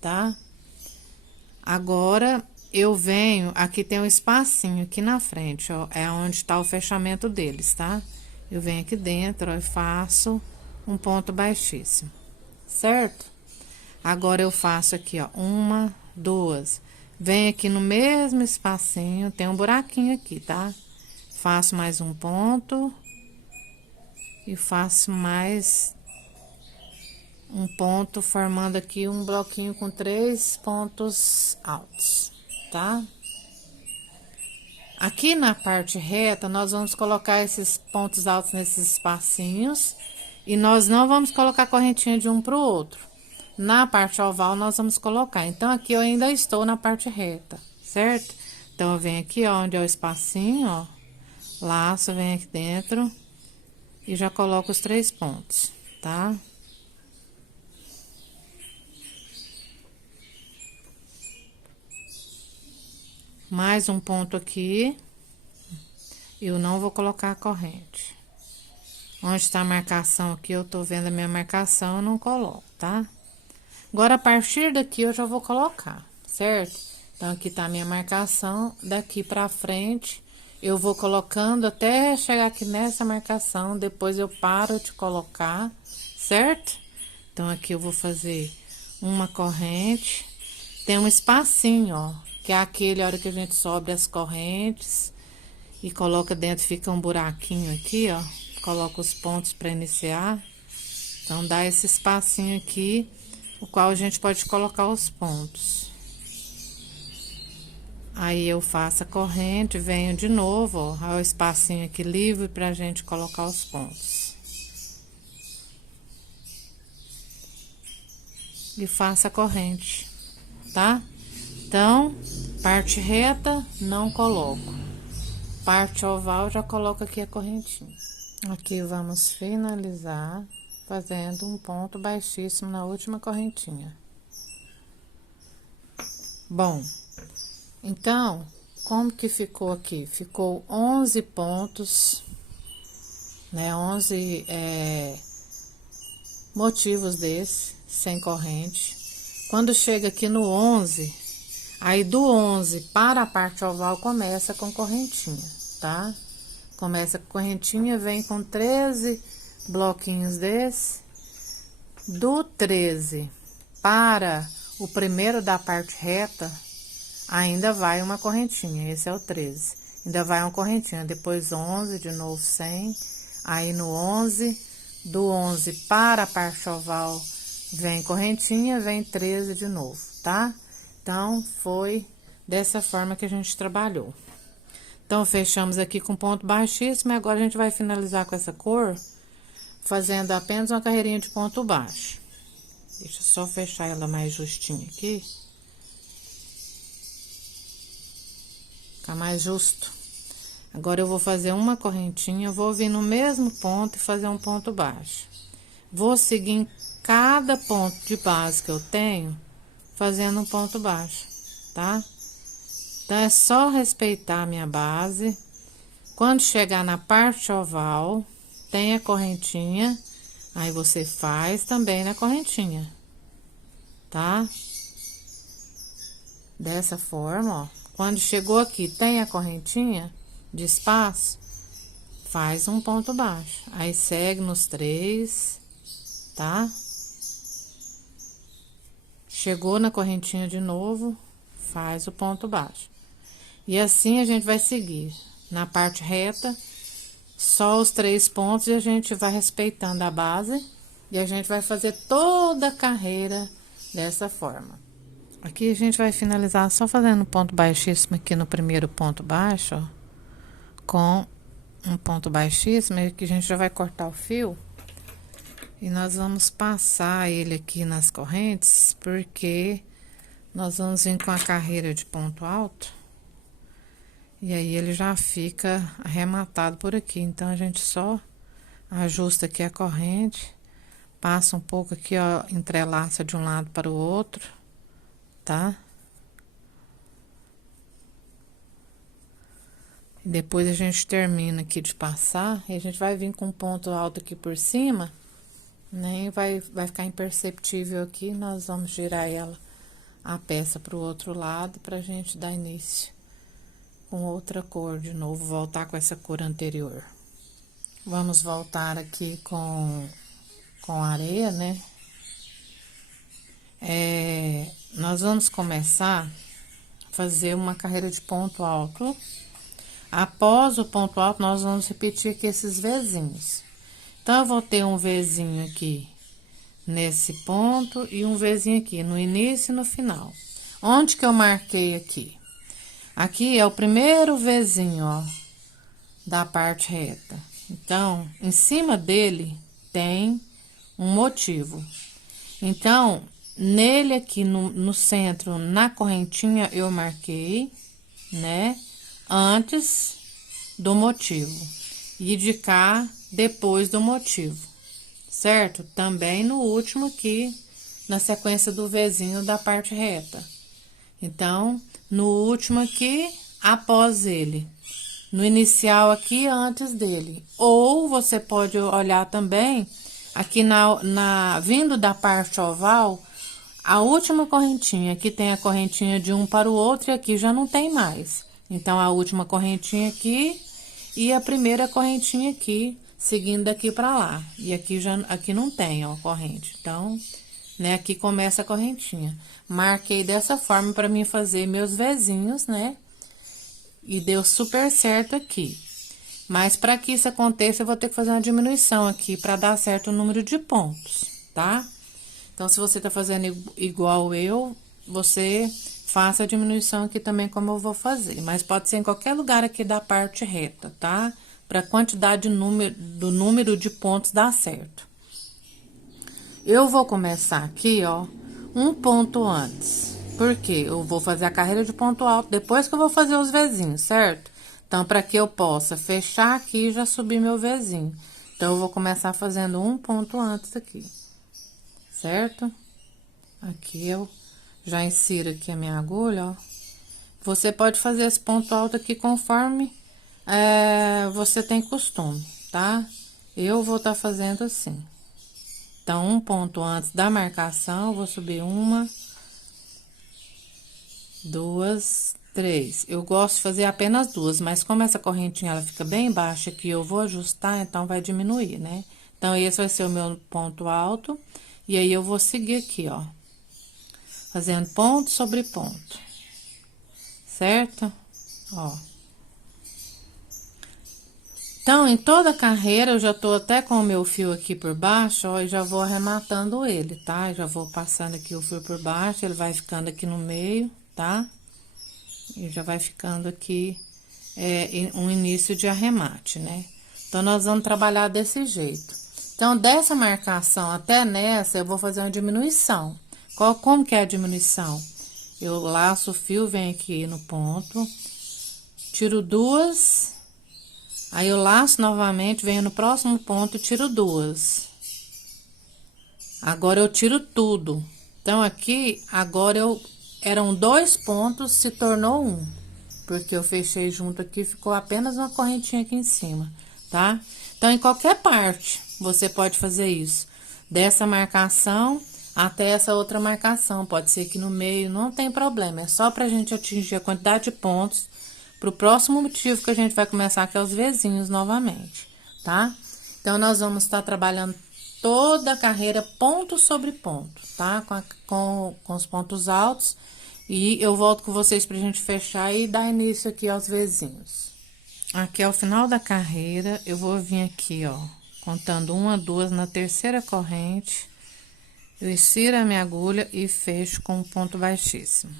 tá? Agora, eu venho, aqui tem um espacinho aqui na frente, ó, é onde tá o fechamento deles, tá? Eu venho aqui dentro, ó, e faço um ponto baixíssimo. Certo? Agora, eu faço aqui, ó, 1, 2. Venho aqui no mesmo espacinho, tem um buraquinho aqui, tá? Faço mais um ponto. E faço mais um ponto, formando aqui um bloquinho com 3 pontos altos, tá? Aqui na parte reta, nós vamos colocar esses pontos altos nesses espacinhos. E nós não vamos colocar correntinha de um pro outro. Na parte oval, nós vamos colocar. Então, aqui eu ainda estou na parte reta, certo? Então, eu venho aqui, ó, onde é o espacinho, ó. Laço, venho aqui dentro. E já coloco os 3 pontos, tá? Mais um ponto aqui. Eu não vou colocar a corrente. Onde está a marcação aqui, eu tô vendo a minha marcação, eu não coloco, tá? Agora, a partir daqui, eu já vou colocar, certo? Então, aqui tá a minha marcação, daqui pra frente, eu vou colocando até chegar aqui nessa marcação, depois eu paro de colocar, certo? Então, aqui eu vou fazer uma corrente, tem um espacinho, ó, que é aquele, a hora que a gente sobe as correntes e coloca dentro, fica um buraquinho aqui, ó. Coloco os pontos para iniciar. Então, dá esse espacinho aqui, o qual a gente pode colocar os pontos. Aí, eu faço a corrente, venho de novo, ó, o espacinho aqui livre pra gente colocar os pontos. e faça a corrente, tá? Então, parte reta, não coloco. Parte oval, já coloco aqui a correntinha. Aqui vamos finalizar fazendo um ponto baixíssimo na última correntinha. Bom, então, como que ficou aqui? Ficou 11 pontos, né? 11 motivos desse, sem corrente. Quando chega aqui no 11, aí do 11 para a parte oval começa com correntinha, tá? Começa com correntinha, vem com 13 bloquinhos desse. Do 13 para o primeiro da parte reta, ainda vai uma correntinha, esse é o 13. Ainda vai uma correntinha, depois 11, de novo 100, aí no 11, do 11 para a parte oval, vem correntinha, vem 13 de novo, tá? Então, foi dessa forma que a gente trabalhou. Então, fechamos aqui com ponto baixíssimo, e agora a gente vai finalizar com essa cor, fazendo apenas uma carreirinha de ponto baixo. Deixa eu só fechar ela mais justinha aqui. Ficar mais justo. Agora, eu vou fazer uma correntinha, vou vir no mesmo ponto e fazer um ponto baixo. Vou seguir em cada ponto de base que eu tenho, fazendo um ponto baixo, tá? Então, é só respeitar a minha base. Quando chegar na parte oval, tem a correntinha, aí você faz também na correntinha, tá? Dessa forma, ó. Quando chegou aqui, tem a correntinha de espaço, faz um ponto baixo. Aí, segue nos 3, tá? Chegou na correntinha de novo, faz o ponto baixo. E assim a gente vai seguir. Na parte reta, só os 3 pontos e a gente vai respeitando a base. E a gente vai fazer toda a carreira dessa forma. Aqui a gente vai finalizar só fazendo um ponto baixíssimo aqui no primeiro ponto baixo, ó. Com um ponto baixíssimo, e aqui a gente já vai cortar o fio. E nós vamos passar ele aqui nas correntes, porque nós vamos vir com a carreira de ponto alto. E aí, ele já fica arrematado por aqui. Então, a gente só ajusta aqui a corrente, passa um pouco aqui, ó, entrelaça de um lado para o outro, tá? E depois, a gente termina aqui de passar, e a gente vai vir com um ponto alto aqui por cima, né? Vai ficar imperceptível aqui, nós vamos girar ela, a peça para o outro lado, pra gente dar início com outra cor de novo, voltar com essa cor anterior. Vamos voltar aqui com areia, né? Nós vamos começar a fazer uma carreira de ponto alto. Após o ponto alto, nós vamos repetir aqui esses Vzinhos. Então, eu vou ter um Vzinho aqui nesse ponto e um Vzinho aqui no início e no final. Onde que eu marquei aqui? Aqui é o primeiro Vzinho, ó, da parte reta. Então, em cima dele tem um motivo. Então, nele aqui no centro, na correntinha, eu marquei, né, antes do motivo. E de cá, depois do motivo, certo? Também no último aqui, na sequência do Vzinho da parte reta. Então, no último aqui, após ele. No inicial aqui, antes dele. Ou você pode olhar também, aqui vindo da parte oval, a última correntinha, aqui tem a correntinha de um para o outro, e aqui já não tem mais. Então, a última correntinha aqui, e a primeira correntinha aqui, seguindo daqui para lá. E aqui não tem, ó, corrente. Então, né, aqui começa a correntinha. Marquei dessa forma para mim fazer meus Vzinhos, né? E deu super certo aqui. Mas para que isso aconteça, eu vou ter que fazer uma diminuição aqui para dar certo o número de pontos, tá? Então, se você tá fazendo igual eu, você faça a diminuição aqui também como eu vou fazer. Mas pode ser em qualquer lugar aqui da parte reta, tá? Para a quantidade do número de pontos dar certo. Eu vou começar aqui, ó, um ponto antes. Porque eu vou fazer a carreira de ponto alto depois que eu vou fazer os Vzinhos, certo? Então, para que eu possa fechar aqui e já subir meu Vzinho. Então, eu vou começar fazendo um ponto antes aqui, certo? Aqui eu já insiro aqui a minha agulha, ó. Você pode fazer esse ponto alto aqui conforme você tem costume, tá? Eu vou estar fazendo assim. Então, um ponto antes da marcação, eu vou subir uma, duas, três. Eu gosto de fazer apenas duas, mas como essa correntinha ela fica bem baixa aqui, eu vou ajustar, então vai diminuir, né? Então, esse vai ser o meu ponto alto. E aí, eu vou seguir aqui, ó. Fazendo ponto sobre ponto. Certo? Ó. Então, em toda a carreira, eu já tô até com o meu fio aqui por baixo, ó, e já vou arrematando ele, tá? Já vou passando aqui o fio por baixo, ele vai ficando aqui no meio, tá? E já vai ficando aqui um início de arremate, né? Então, nós vamos trabalhar desse jeito. Então, dessa marcação até nessa, eu vou fazer uma diminuição. Como que é a diminuição? Eu laço o fio, venho aqui no ponto, tiro duas... Aí, eu laço novamente, venho no próximo ponto e tiro duas. Agora, eu tiro tudo. Então, aqui, agora, eram 2 pontos, se tornou 1. Porque eu fechei junto aqui, ficou apenas uma correntinha aqui em cima, tá? Então, em qualquer parte, você pode fazer isso. Dessa marcação até essa outra marcação. Pode ser aqui no meio, não tem problema. É só pra gente atingir a quantidade de pontos pro próximo motivo que a gente vai começar, que é os Vzinhos novamente, tá? Então, nós vamos estar trabalhando toda a carreira ponto sobre ponto, tá? Com os pontos altos. E eu volto com vocês pra gente fechar e dar início aqui aos Vzinhos. Aqui é o final da carreira, eu vou vir aqui, ó, contando 1, 2 na terceira corrente. Eu insiro a minha agulha e fecho com um ponto baixíssimo.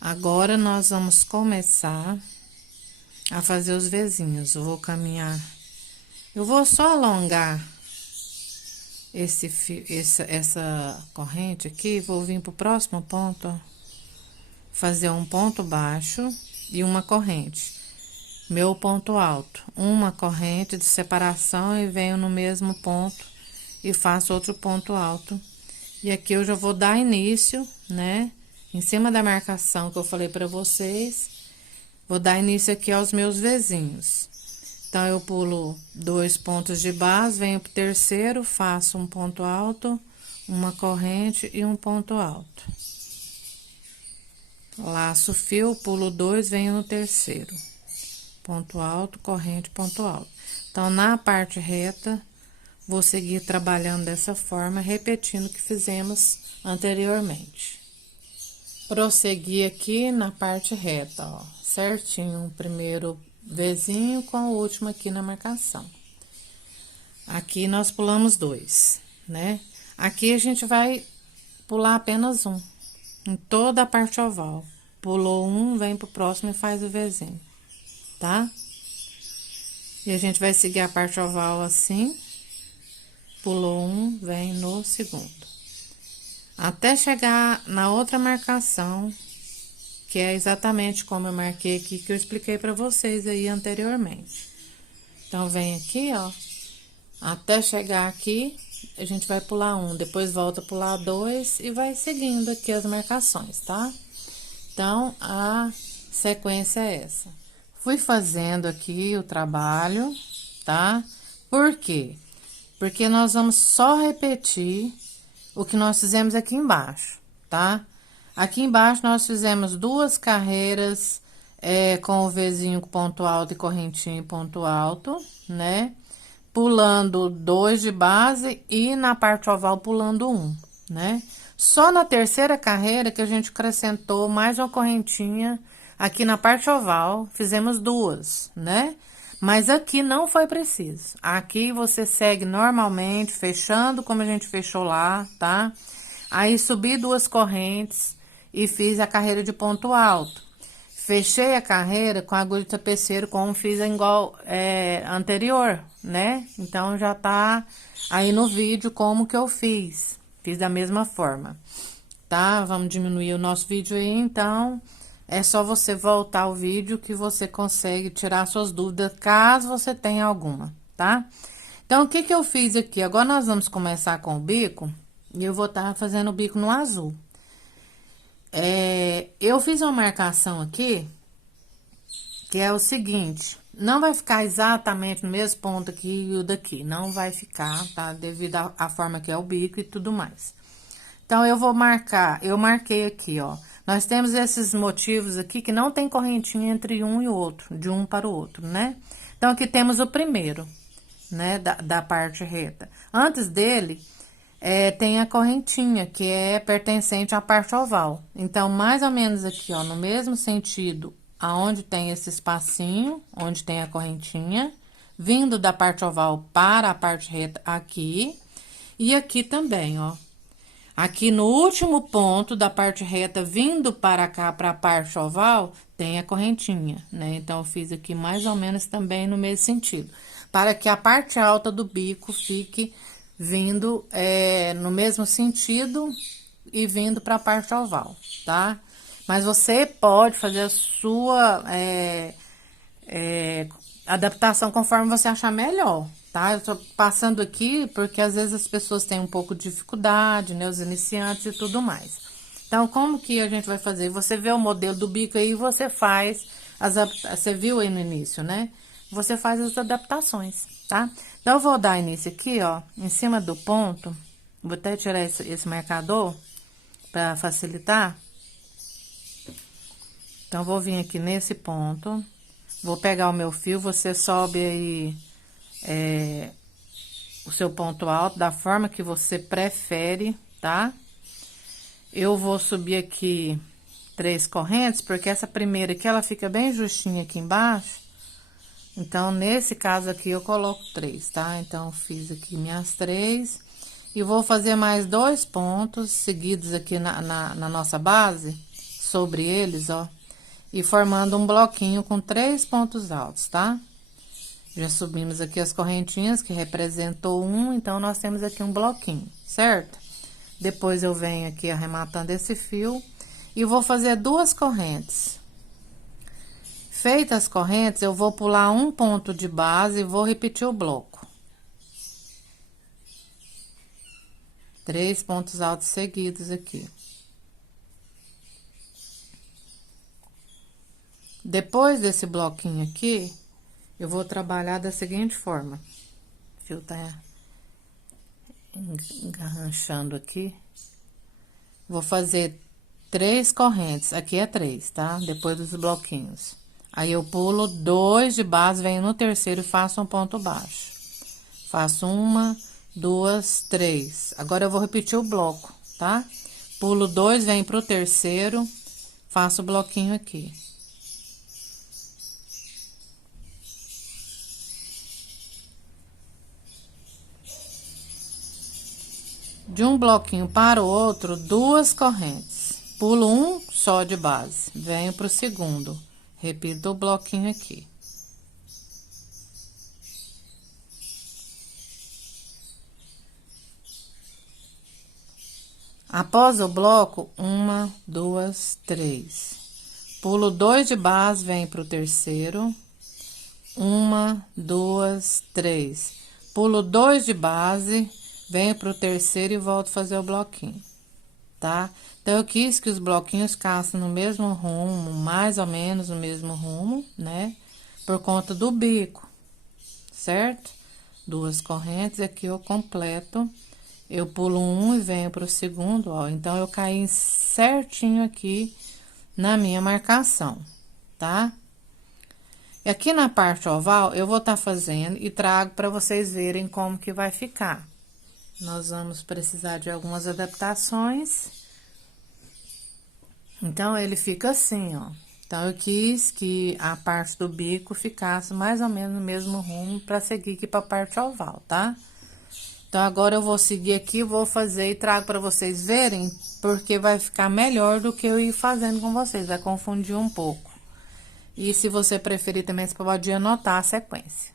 Agora, nós vamos começar a fazer os Vzinhos. Eu vou caminhar, eu vou só alongar essa corrente aqui, vou vir pro próximo ponto, ó, fazer um ponto baixo e uma corrente. Meu ponto alto, uma corrente de separação e venho no mesmo ponto e faço outro ponto alto. E aqui eu já vou dar início, né? Em cima da marcação que eu falei pra vocês, vou dar início aqui aos meus Vzinhos. Então, eu pulo 2 pontos de base, venho pro terceiro, faço um ponto alto, uma corrente e um ponto alto. Laço o fio, pulo 2, venho no terceiro. Ponto alto, corrente, ponto alto. Então, na parte reta, vou seguir trabalhando dessa forma, repetindo o que fizemos anteriormente. Prosseguir aqui na parte reta, ó, certinho, o primeiro Vzinho com o último aqui na marcação. Aqui nós pulamos 2, né? Aqui a gente vai pular apenas um, em toda a parte oval. Pulou um, vem pro próximo e faz o Vzinho, tá? E a gente vai seguir a parte oval assim, pulou um, vem no segundo. Até chegar na outra marcação, que é exatamente como eu marquei aqui, que eu expliquei pra vocês aí anteriormente. Então, vem aqui, ó, até chegar aqui, a gente vai pular um, depois volta a pular 2 e vai seguindo aqui as marcações, tá? Então, a sequência é essa. Fui fazendo aqui o trabalho, tá? Por quê? Porque nós vamos só repetir o que nós fizemos aqui embaixo, tá? Aqui embaixo, nós fizemos 2 carreiras com o Vzinho com ponto alto e correntinha em ponto alto, né? Pulando 2 de base e na parte oval pulando 1, né? Só na terceira carreira que a gente acrescentou mais uma correntinha aqui na parte oval, fizemos 2, né? Mas aqui não foi preciso. Aqui você segue normalmente, fechando como a gente fechou lá, tá? Aí, subi 2 correntes e fiz a carreira de ponto alto. Fechei a carreira com a agulha de tapeceiro, como fiz igual anterior, né? Então, já tá aí no vídeo como que eu fiz, Fiz da mesma forma, tá? Vamos diminuir o nosso vídeo aí, então, é só você voltar ao vídeo que você consegue tirar suas dúvidas, caso você tenha alguma, tá? Então, o que que eu fiz aqui? Agora, nós vamos começar com o bico, e eu vou estar fazendo o bico no azul. Eu fiz uma marcação aqui, que é o seguinte, não vai ficar exatamente no mesmo ponto aqui e o daqui, não vai ficar, tá? Devido à forma que é o bico e tudo mais. Então, eu vou marcar, eu marquei aqui, ó. Nós temos esses motivos aqui que não tem correntinha entre um e o outro, de um para o outro, né? Então, aqui temos o primeiro, né, da parte reta. Antes dele, tem a correntinha, que é pertencente à parte oval. Então, mais ou menos aqui, ó, no mesmo sentido, aonde tem esse espacinho, onde tem a correntinha, vindo da parte oval para a parte reta aqui, e aqui também, ó. Aqui no último ponto da parte reta, vindo para cá, para a parte oval, tem a correntinha, né? Então, eu fiz aqui mais ou menos também no mesmo sentido, para que a parte alta do bico fique vindo no mesmo sentido e vindo para a parte oval, tá? Mas você pode fazer a sua adaptação conforme você achar melhor, tá? Eu tô passando aqui porque às vezes as pessoas têm um pouco de dificuldade, né? Os iniciantes e tudo mais. Então, como que a gente vai fazer? Você vê o modelo do bico aí, você faz você viu aí no início, né? Você faz as adaptações, tá? Então, eu vou dar início aqui, ó, em cima do ponto. Vou até tirar esse marcador para facilitar. Então, vou vir aqui nesse ponto. Vou pegar o meu fio, você sobe aí o seu ponto alto da forma que você prefere, tá? Eu vou subir aqui 3 correntes, porque essa primeira aqui, ela fica bem justinha aqui embaixo. Então, nesse caso aqui, eu coloco 3, tá? Então, fiz aqui minhas 3. E vou fazer mais 2 pontos seguidos aqui na nossa base, sobre eles, ó. E formando um bloquinho com 3 pontos altos, tá? Já subimos aqui as correntinhas, que representou 1, então, nós temos aqui um bloquinho, certo? Depois, eu venho aqui arrematando esse fio e vou fazer 2 correntes. Feitas as correntes, eu vou pular um ponto de base e vou repetir o bloco. 3 pontos altos seguidos aqui. Depois desse bloquinho aqui, eu vou trabalhar da seguinte forma. O fio tá engarranchando aqui. Vou fazer 3 correntes, aqui é 3, tá? Depois dos bloquinhos. Aí, eu pulo 2 de base, venho no terceiro e faço um ponto baixo. Faço 1, 2, 3. Agora, eu vou repetir o bloco, tá? Pulo 2, venho pro terceiro, faço o bloquinho aqui. De um bloquinho para o outro, 2 correntes. Pulo um só de base, venho pro segundo, repito o bloquinho aqui. Após o bloco, 1, 2, 3. Pulo 2 de base, venho pro terceiro. 1, 2, 3. Pulo 2 de base, venho pro terceiro e volto a fazer o bloquinho, tá? Então, eu quis que os bloquinhos ficassem no mesmo rumo, mais ou menos no mesmo rumo, né? Por conta do bico, certo? 2 correntes, aqui eu completo. Eu pulo um e venho pro segundo, ó. Então, eu caí certinho aqui na minha marcação, tá? E aqui na parte oval, eu vou estar fazendo e trago para vocês verem como que vai ficar. Nós vamos precisar de algumas adaptações. Então, ele fica assim, ó. Então, eu quis que a parte do bico ficasse mais ou menos no mesmo rumo para seguir aqui para a parte oval, tá? Então, agora eu vou seguir aqui, vou fazer e trago para vocês verem, porque vai ficar melhor do que eu ir fazendo com vocês, vai confundir um pouco. E se você preferir também, você pode anotar a sequência.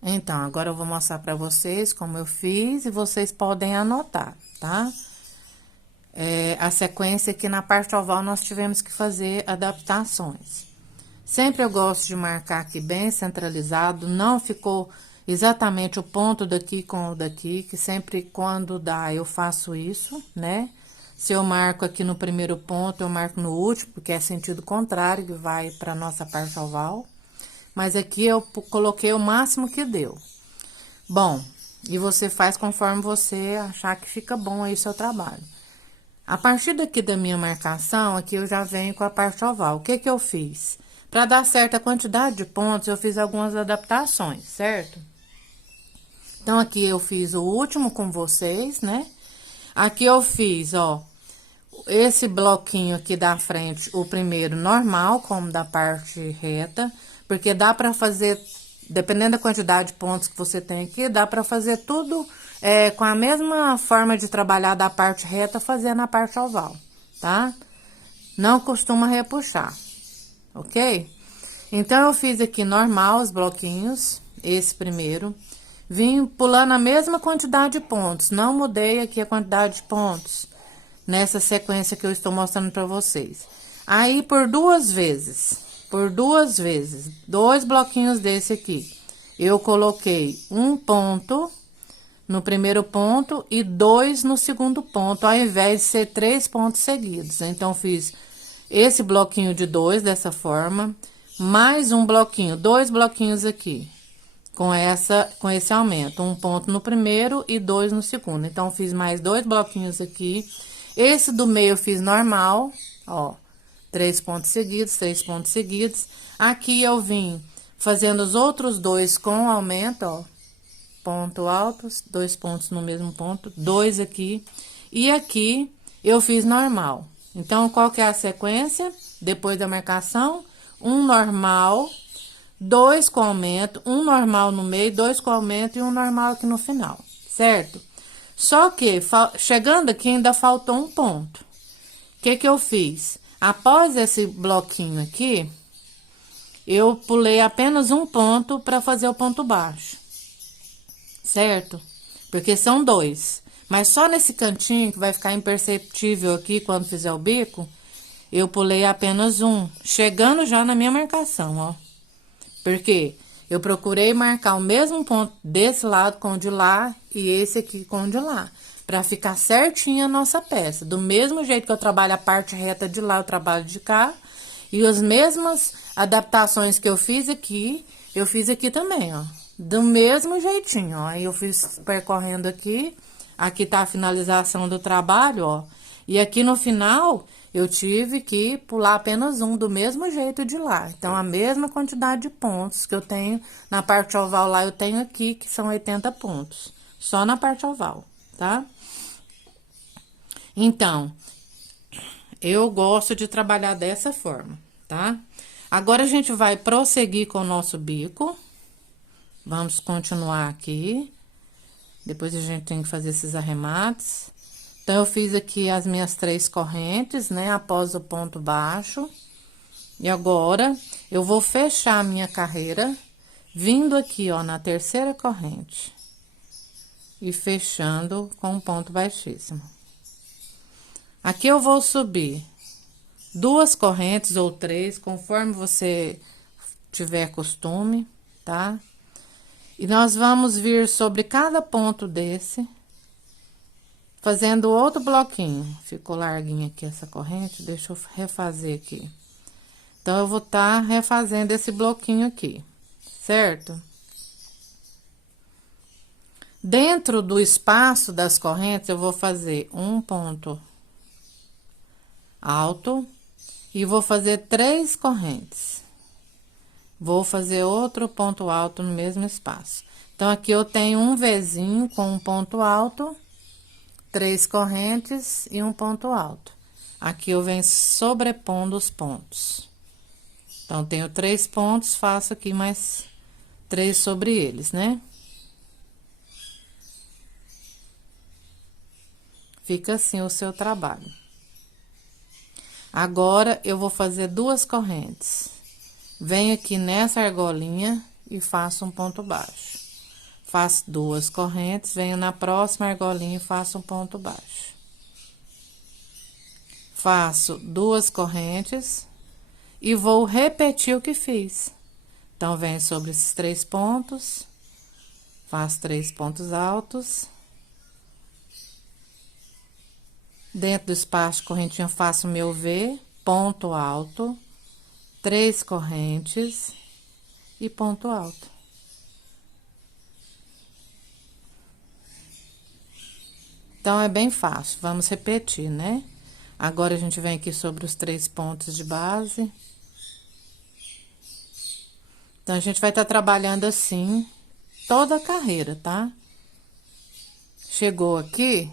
Então, agora eu vou mostrar para vocês como eu fiz e vocês podem anotar, tá? a sequência que na parte oval nós tivemos que fazer adaptações. Sempre eu gosto de marcar aqui bem centralizado, não ficou exatamente o ponto daqui com o daqui, que sempre quando dá eu faço isso, né? Se eu marco aqui no primeiro ponto, eu marco no último, porque é sentido contrário, que vai para nossa parte oval. Mas aqui eu coloquei o máximo que deu. Bom, e você faz conforme você achar que fica bom aí o seu trabalho. A partir daqui da minha marcação, aqui eu já venho com a parte oval. O que que eu fiz? Para dar certa quantidade de pontos, eu fiz algumas adaptações, certo? Então, aqui eu fiz o último com vocês, né? Aqui eu fiz, ó, esse bloquinho aqui da frente, o primeiro normal, como da parte reta, porque dá pra fazer, dependendo da quantidade de pontos que você tem aqui, dá pra fazer tudo com a mesma forma de trabalhar da parte reta, fazer na parte oval, tá? Não costuma repuxar, ok? Então, eu fiz aqui normal os bloquinhos, esse primeiro. Vim pulando a mesma quantidade de pontos, não mudei aqui a quantidade de pontos nessa sequência que eu estou mostrando para vocês. Aí, por duas vezes, dois bloquinhos desse aqui, eu coloquei um ponto no primeiro ponto e 2 no segundo ponto, ao invés de ser 3 pontos seguidos. Então, fiz esse bloquinho de 2 dessa forma, mais um bloquinho, 2 bloquinhos aqui, com esse aumento, um ponto no primeiro e 2 no segundo. Então, fiz mais 2 bloquinhos aqui. Esse do meio eu fiz normal, ó, 3 pontos seguidos, 3 pontos seguidos. Aqui eu vim fazendo os outros 2 com aumento, ó, ponto altos, 2 pontos no mesmo ponto, 2 aqui. E aqui eu fiz normal. Então, qual que é a sequência? Depois da marcação, um normal, 2 com aumento, um normal no meio, 2 com aumento e um normal aqui no final, certo? Só que, chegando aqui, ainda faltou um ponto. O que que eu fiz? Após esse bloquinho aqui, eu pulei apenas um ponto para fazer o ponto baixo, certo? Porque são 2. Mas só nesse cantinho, que vai ficar imperceptível aqui quando fizer o bico, eu pulei apenas um, chegando já na minha marcação, ó. Porque eu procurei marcar o mesmo ponto desse lado com o de lá e esse aqui com o de lá, para ficar certinha a nossa peça. Do mesmo jeito que eu trabalho a parte reta de lá, eu trabalho de cá. E as mesmas adaptações que eu fiz aqui também, ó. Do mesmo jeitinho, ó. Aí eu fiz percorrendo aqui. Aqui tá a finalização do trabalho, ó. E aqui no final, eu tive que pular apenas um do mesmo jeito de lá. Então, a mesma quantidade de pontos que eu tenho na parte oval lá, eu tenho aqui, que são 80 pontos. Só na parte oval, tá? Então, eu gosto de trabalhar dessa forma, tá? Agora, a gente vai prosseguir com o nosso bico. Vamos continuar aqui. Depois, a gente tem que fazer esses arremates. Então, eu fiz aqui as minhas 3 correntes, né? Após o ponto baixo. E agora, eu vou fechar a minha carreira, vindo aqui, ó, na terceira corrente. E fechando com um ponto baixíssimo. Aqui eu vou subir 2 correntes ou 3, conforme você tiver costume, tá? E nós vamos vir sobre cada ponto desse, fazendo outro bloquinho. Ficou larguinho aqui essa corrente, deixa eu refazer aqui. Então, eu vou estar refazendo esse bloquinho aqui, certo? Dentro do espaço das correntes, eu vou fazer um ponto alto e vou fazer 3 correntes. Vou fazer outro ponto alto no mesmo espaço. Então, aqui eu tenho um Vzinho com um ponto alto, 3 correntes e um ponto alto. Aqui eu venho sobrepondo os pontos. Então, tenho 3 pontos, faço aqui mais 3 sobre eles, né? Fica assim o seu trabalho. Agora, eu vou fazer 2 correntes. Venho aqui nessa argolinha e faço um ponto baixo. Faço 2 correntes, venho na próxima argolinha e faço um ponto baixo. faço 2 correntes e vou repetir o que fiz. Então, venho sobre esses 3 pontos, faço 3 pontos altos. Dentro do espaço de correntinha, faço meu V, ponto alto, 3 correntes e ponto alto. Então, é bem fácil, vamos repetir, né? Agora, a gente vem aqui sobre os 3 pontos de base. Então, a gente vai estar trabalhando assim toda a carreira, tá? Chegou aqui,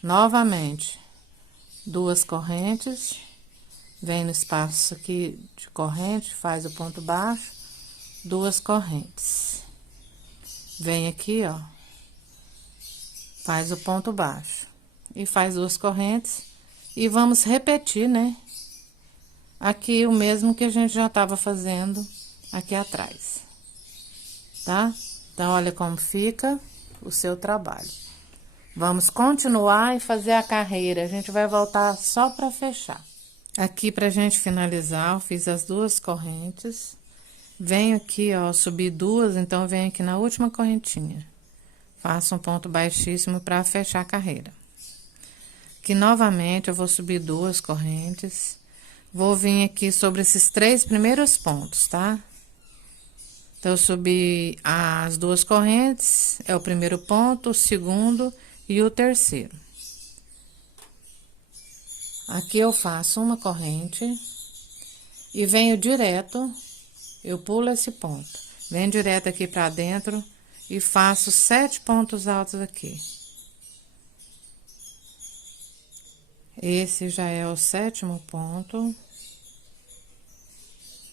novamente, 2 correntes, vem no espaço aqui de corrente, faz o ponto baixo, 2 correntes. Vem aqui, ó, faz o ponto baixo e faz 2 correntes e vamos repetir, né? Aqui o mesmo que a gente já tava fazendo aqui atrás, tá? Então, olha como fica o seu trabalho. Vamos continuar e fazer a carreira. A gente vai voltar só para fechar. Aqui, pra gente finalizar, eu fiz as 2 correntes. Venho aqui, ó, subir 2, então, venho aqui na última correntinha. Faço um ponto baixíssimo para fechar a carreira. Aqui, novamente, eu vou subir 2 correntes. Vou vir aqui sobre esses 3 primeiros pontos, tá? Então, eu subi as 2 correntes, é o primeiro ponto, o segundo e o terceiro. Aqui eu faço uma corrente e venho direto, eu pulo esse ponto, venho direto aqui pra dentro e faço 7 pontos altos aqui. Esse já é o 7º ponto.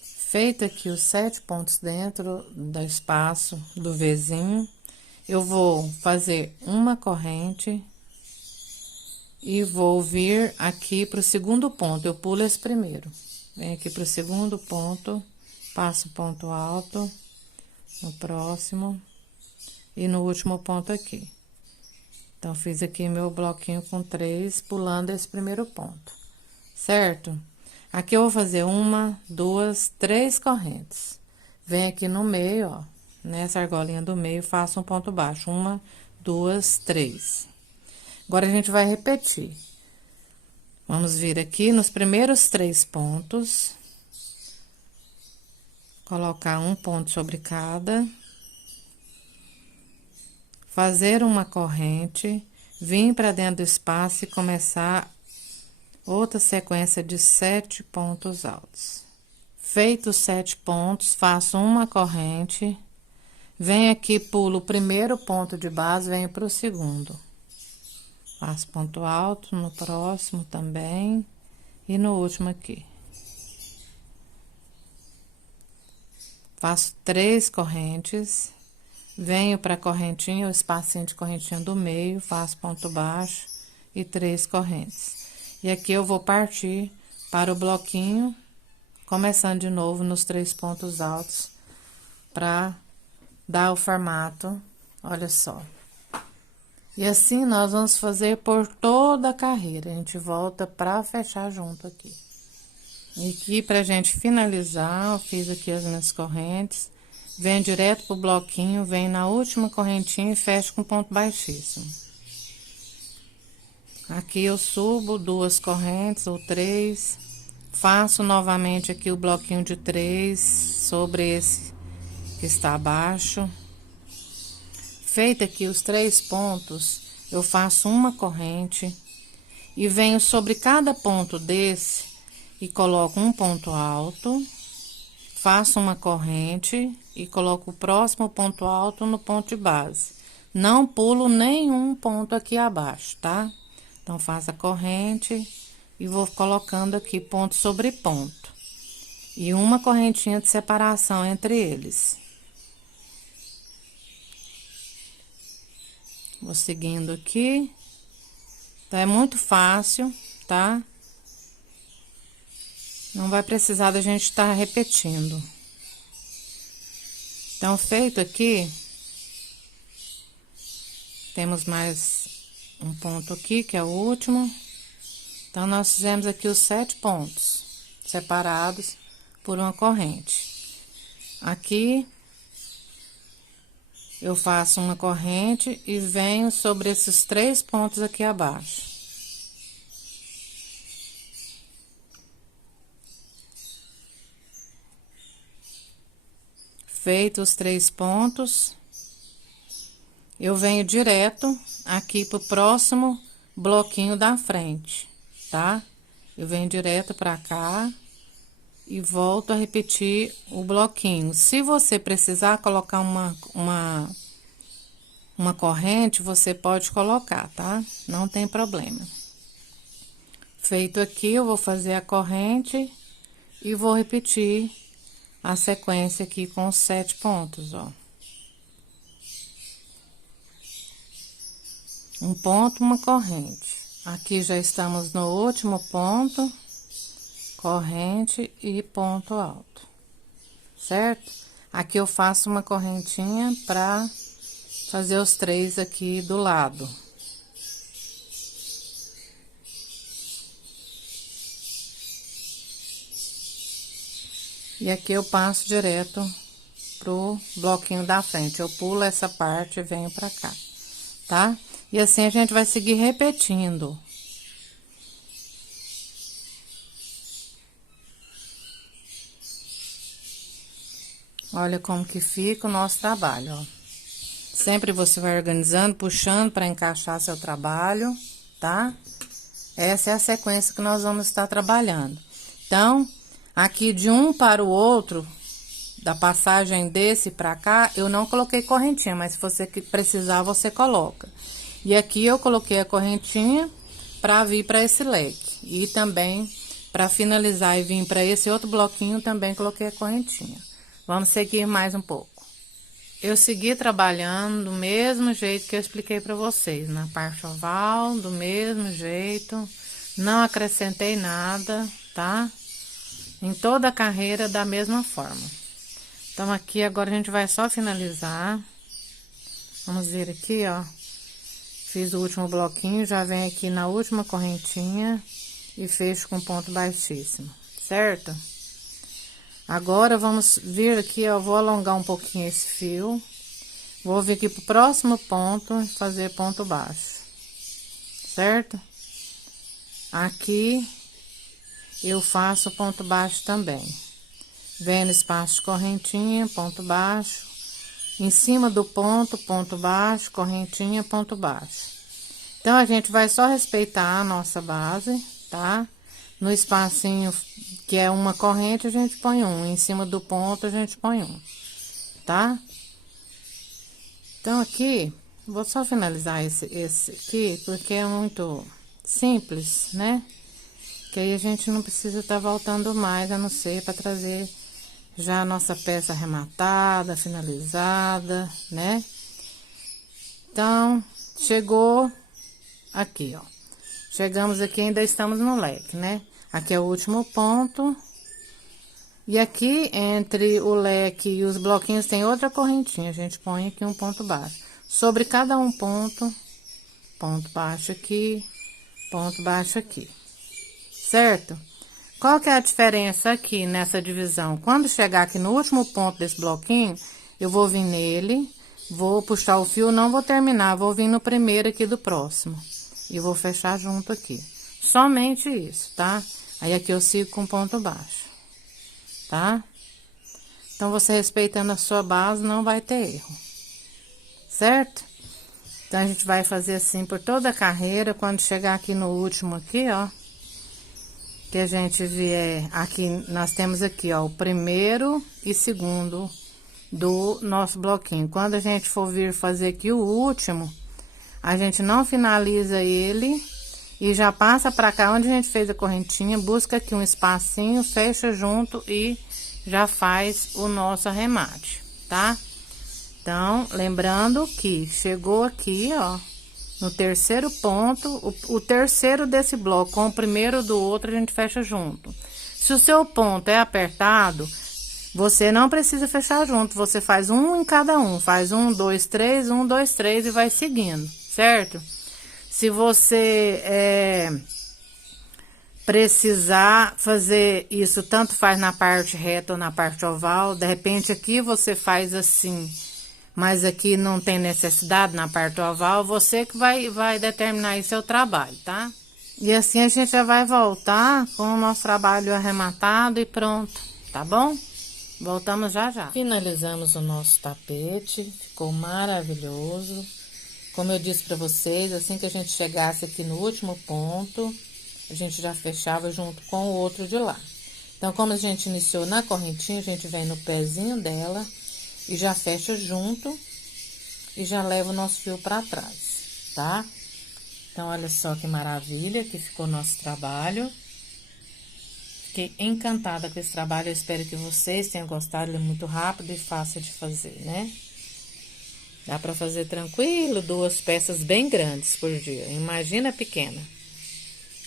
Feito aqui os 7 pontos dentro do espaço do Vzinho, eu vou fazer uma corrente e vou vir aqui pro segundo ponto. Eu pulo esse primeiro, venho aqui pro segundo ponto, passo ponto alto no próximo e no último ponto aqui. Então, fiz aqui meu bloquinho com 3, pulando esse primeiro ponto, certo? Aqui eu vou fazer 1, 2, 3 correntes. Venho aqui no meio, ó, nessa argolinha do meio, faço um ponto baixo. 1, 2, 3. Agora, a gente vai repetir. Vamos vir aqui nos primeiros 3 pontos. Colocar um ponto sobre cada. Fazer uma corrente, vir para dentro do espaço e começar outra sequência de 7 pontos altos. Feitos 7 pontos, faço uma corrente, venho aqui, pulo o primeiro ponto de base, venho para o segundo. Faço ponto alto no próximo também e no último aqui. Faço 3 correntes, venho para a correntinha, o espacinho de correntinha do meio, faço ponto baixo e 3 correntes. E aqui eu vou partir para o bloquinho, começando de novo nos 3 pontos altos, para dar o formato, olha só. E assim nós vamos fazer por toda a carreira, a gente volta para fechar junto aqui. E aqui, pra gente finalizar, eu fiz aqui as minhas correntes, venho direto pro bloquinho, venho na última correntinha e fecho com ponto baixíssimo. Aqui eu subo 2 correntes ou 3, faço novamente aqui o bloquinho de 3 sobre esse que está abaixo. Feito aqui os 3 pontos, eu faço uma corrente e venho sobre cada ponto desse e coloco um ponto alto, faço uma corrente e coloco o próximo ponto alto no ponto de base. Não pulo nenhum ponto aqui abaixo, tá? Então, faço a corrente e vou colocando aqui ponto sobre ponto. E uma correntinha de separação entre eles. Vou seguindo aqui. Então, é muito fácil, tá? Não vai precisar da gente estar repetindo. Então, feito aqui, temos mais um ponto aqui, que é o último. Então, nós fizemos aqui os 7 pontos, separados por uma corrente. Aqui, eu faço uma corrente e venho sobre esses 3 pontos aqui abaixo. Feito os 3 pontos, eu venho direto aqui pro próximo bloquinho da frente, tá? Eu venho direto pra cá e volto a repetir o bloquinho. Se você precisar colocar uma corrente, você pode colocar, tá? Não tem problema. Feito aqui, eu vou fazer a corrente e vou repetir a sequência aqui com os 7 pontos, ó. Um ponto, uma corrente. Aqui já estamos no último ponto, corrente e ponto alto, certo? Aqui eu faço uma correntinha pra fazer os 3 aqui do lado. E aqui eu passo direto pro bloquinho da frente. Eu pulo essa parte e venho pra cá, tá? E assim a gente vai seguir repetindo. Olha como que fica o nosso trabalho, ó. Sempre você vai organizando, puxando para encaixar seu trabalho, tá? Essa é a sequência que nós vamos estar trabalhando. Então, aqui de um para o outro, da passagem desse para cá, eu não coloquei correntinha, mas se você precisar, você coloca. E aqui eu coloquei a correntinha para vir para esse leque. E também, para finalizar e vir para esse outro bloquinho, também coloquei a correntinha. Vamos seguir mais um pouco. Eu segui trabalhando do mesmo jeito que eu expliquei para vocês, na parte oval, do mesmo jeito. Não acrescentei nada, tá? Em toda a carreira da mesma forma. Então, aqui agora a gente vai só finalizar. Vamos ver aqui, ó. Fiz o último bloquinho, já venho aqui na última correntinha e fecho com ponto baixíssimo, certo? Agora, vamos vir aqui, ó, vou alongar um pouquinho esse fio. Vou vir aqui pro próximo ponto e fazer ponto baixo, certo? Aqui, eu faço ponto baixo também. Venho no espaço de correntinha, ponto baixo. Em cima do ponto, ponto baixo, correntinha, ponto baixo. Então, a gente vai só respeitar a nossa base, tá? No espacinho que é uma corrente, a gente põe um. Em cima do ponto, a gente põe um, tá? Então, aqui, vou só finalizar esse aqui, porque é muito simples, né? Que aí a gente não precisa estar voltando mais, a não ser para trazer já a nossa peça arrematada, finalizada, né? Então, chegou aqui, ó. Chegamos aqui, ainda estamos no leque, né? Aqui é o último ponto. E aqui, entre o leque e os bloquinhos, tem outra correntinha. A gente põe aqui um ponto baixo. Sobre cada um ponto baixo aqui, ponto baixo aqui. Certo? Qual que é a diferença aqui nessa divisão? Quando chegar aqui no último ponto desse bloquinho, eu vou vir nele, vou puxar o fio, não vou terminar, vou vir no primeiro aqui do próximo. E vou fechar junto aqui. Somente isso, tá? Aí, aqui eu sigo com ponto baixo, tá? Então, você respeitando a sua base, não vai ter erro, certo? Então, a gente vai fazer assim por toda a carreira. Quando chegar aqui no último aqui, ó, que a gente vier aqui, nós temos aqui, ó, o primeiro e segundo do nosso bloquinho. Quando a gente for vir fazer aqui o último, a gente não finaliza ele e já passa pra cá onde a gente fez a correntinha, busca aqui um espacinho, fecha junto e já faz o nosso arremate, tá? Então, lembrando que chegou aqui, ó, no terceiro ponto, o terceiro desse bloco com o primeiro do outro, a gente fecha junto. Se o seu ponto é apertado, você não precisa fechar junto, você faz um em cada um. Faz 1, 2, 3, 1, 2, 3 e vai seguindo, certo? Se você precisar fazer isso, tanto faz na parte reta ou na parte oval. De repente aqui você faz assim, mas aqui não tem necessidade na parte oval. Você que vai determinar aí seu trabalho, tá? E assim a gente já vai voltar com o nosso trabalho arrematado e pronto, tá bom? Voltamos já já. Finalizamos o nosso tapete, ficou maravilhoso. Como eu disse para vocês, assim que a gente chegasse aqui no último ponto, a gente já fechava junto com o outro de lá. Então, como a gente iniciou na correntinha, a gente vem no pezinho dela e já fecha junto e já leva o nosso fio para trás, tá? Então, olha só que maravilha que ficou o nosso trabalho. Fiquei encantada com esse trabalho, eu espero que vocês tenham gostado, ele é muito rápido e fácil de fazer, né? Dá pra fazer tranquilo, 2 peças bem grandes por dia, imagina pequena.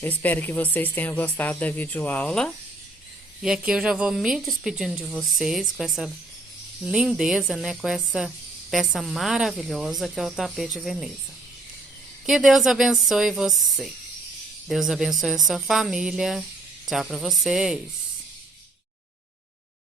Eu espero que vocês tenham gostado da videoaula. E aqui eu já vou me despedindo de vocês com essa lindeza, né? Com essa peça maravilhosa que é o tapete Veneza. Que Deus abençoe você. Deus abençoe a sua família. Tchau pra vocês.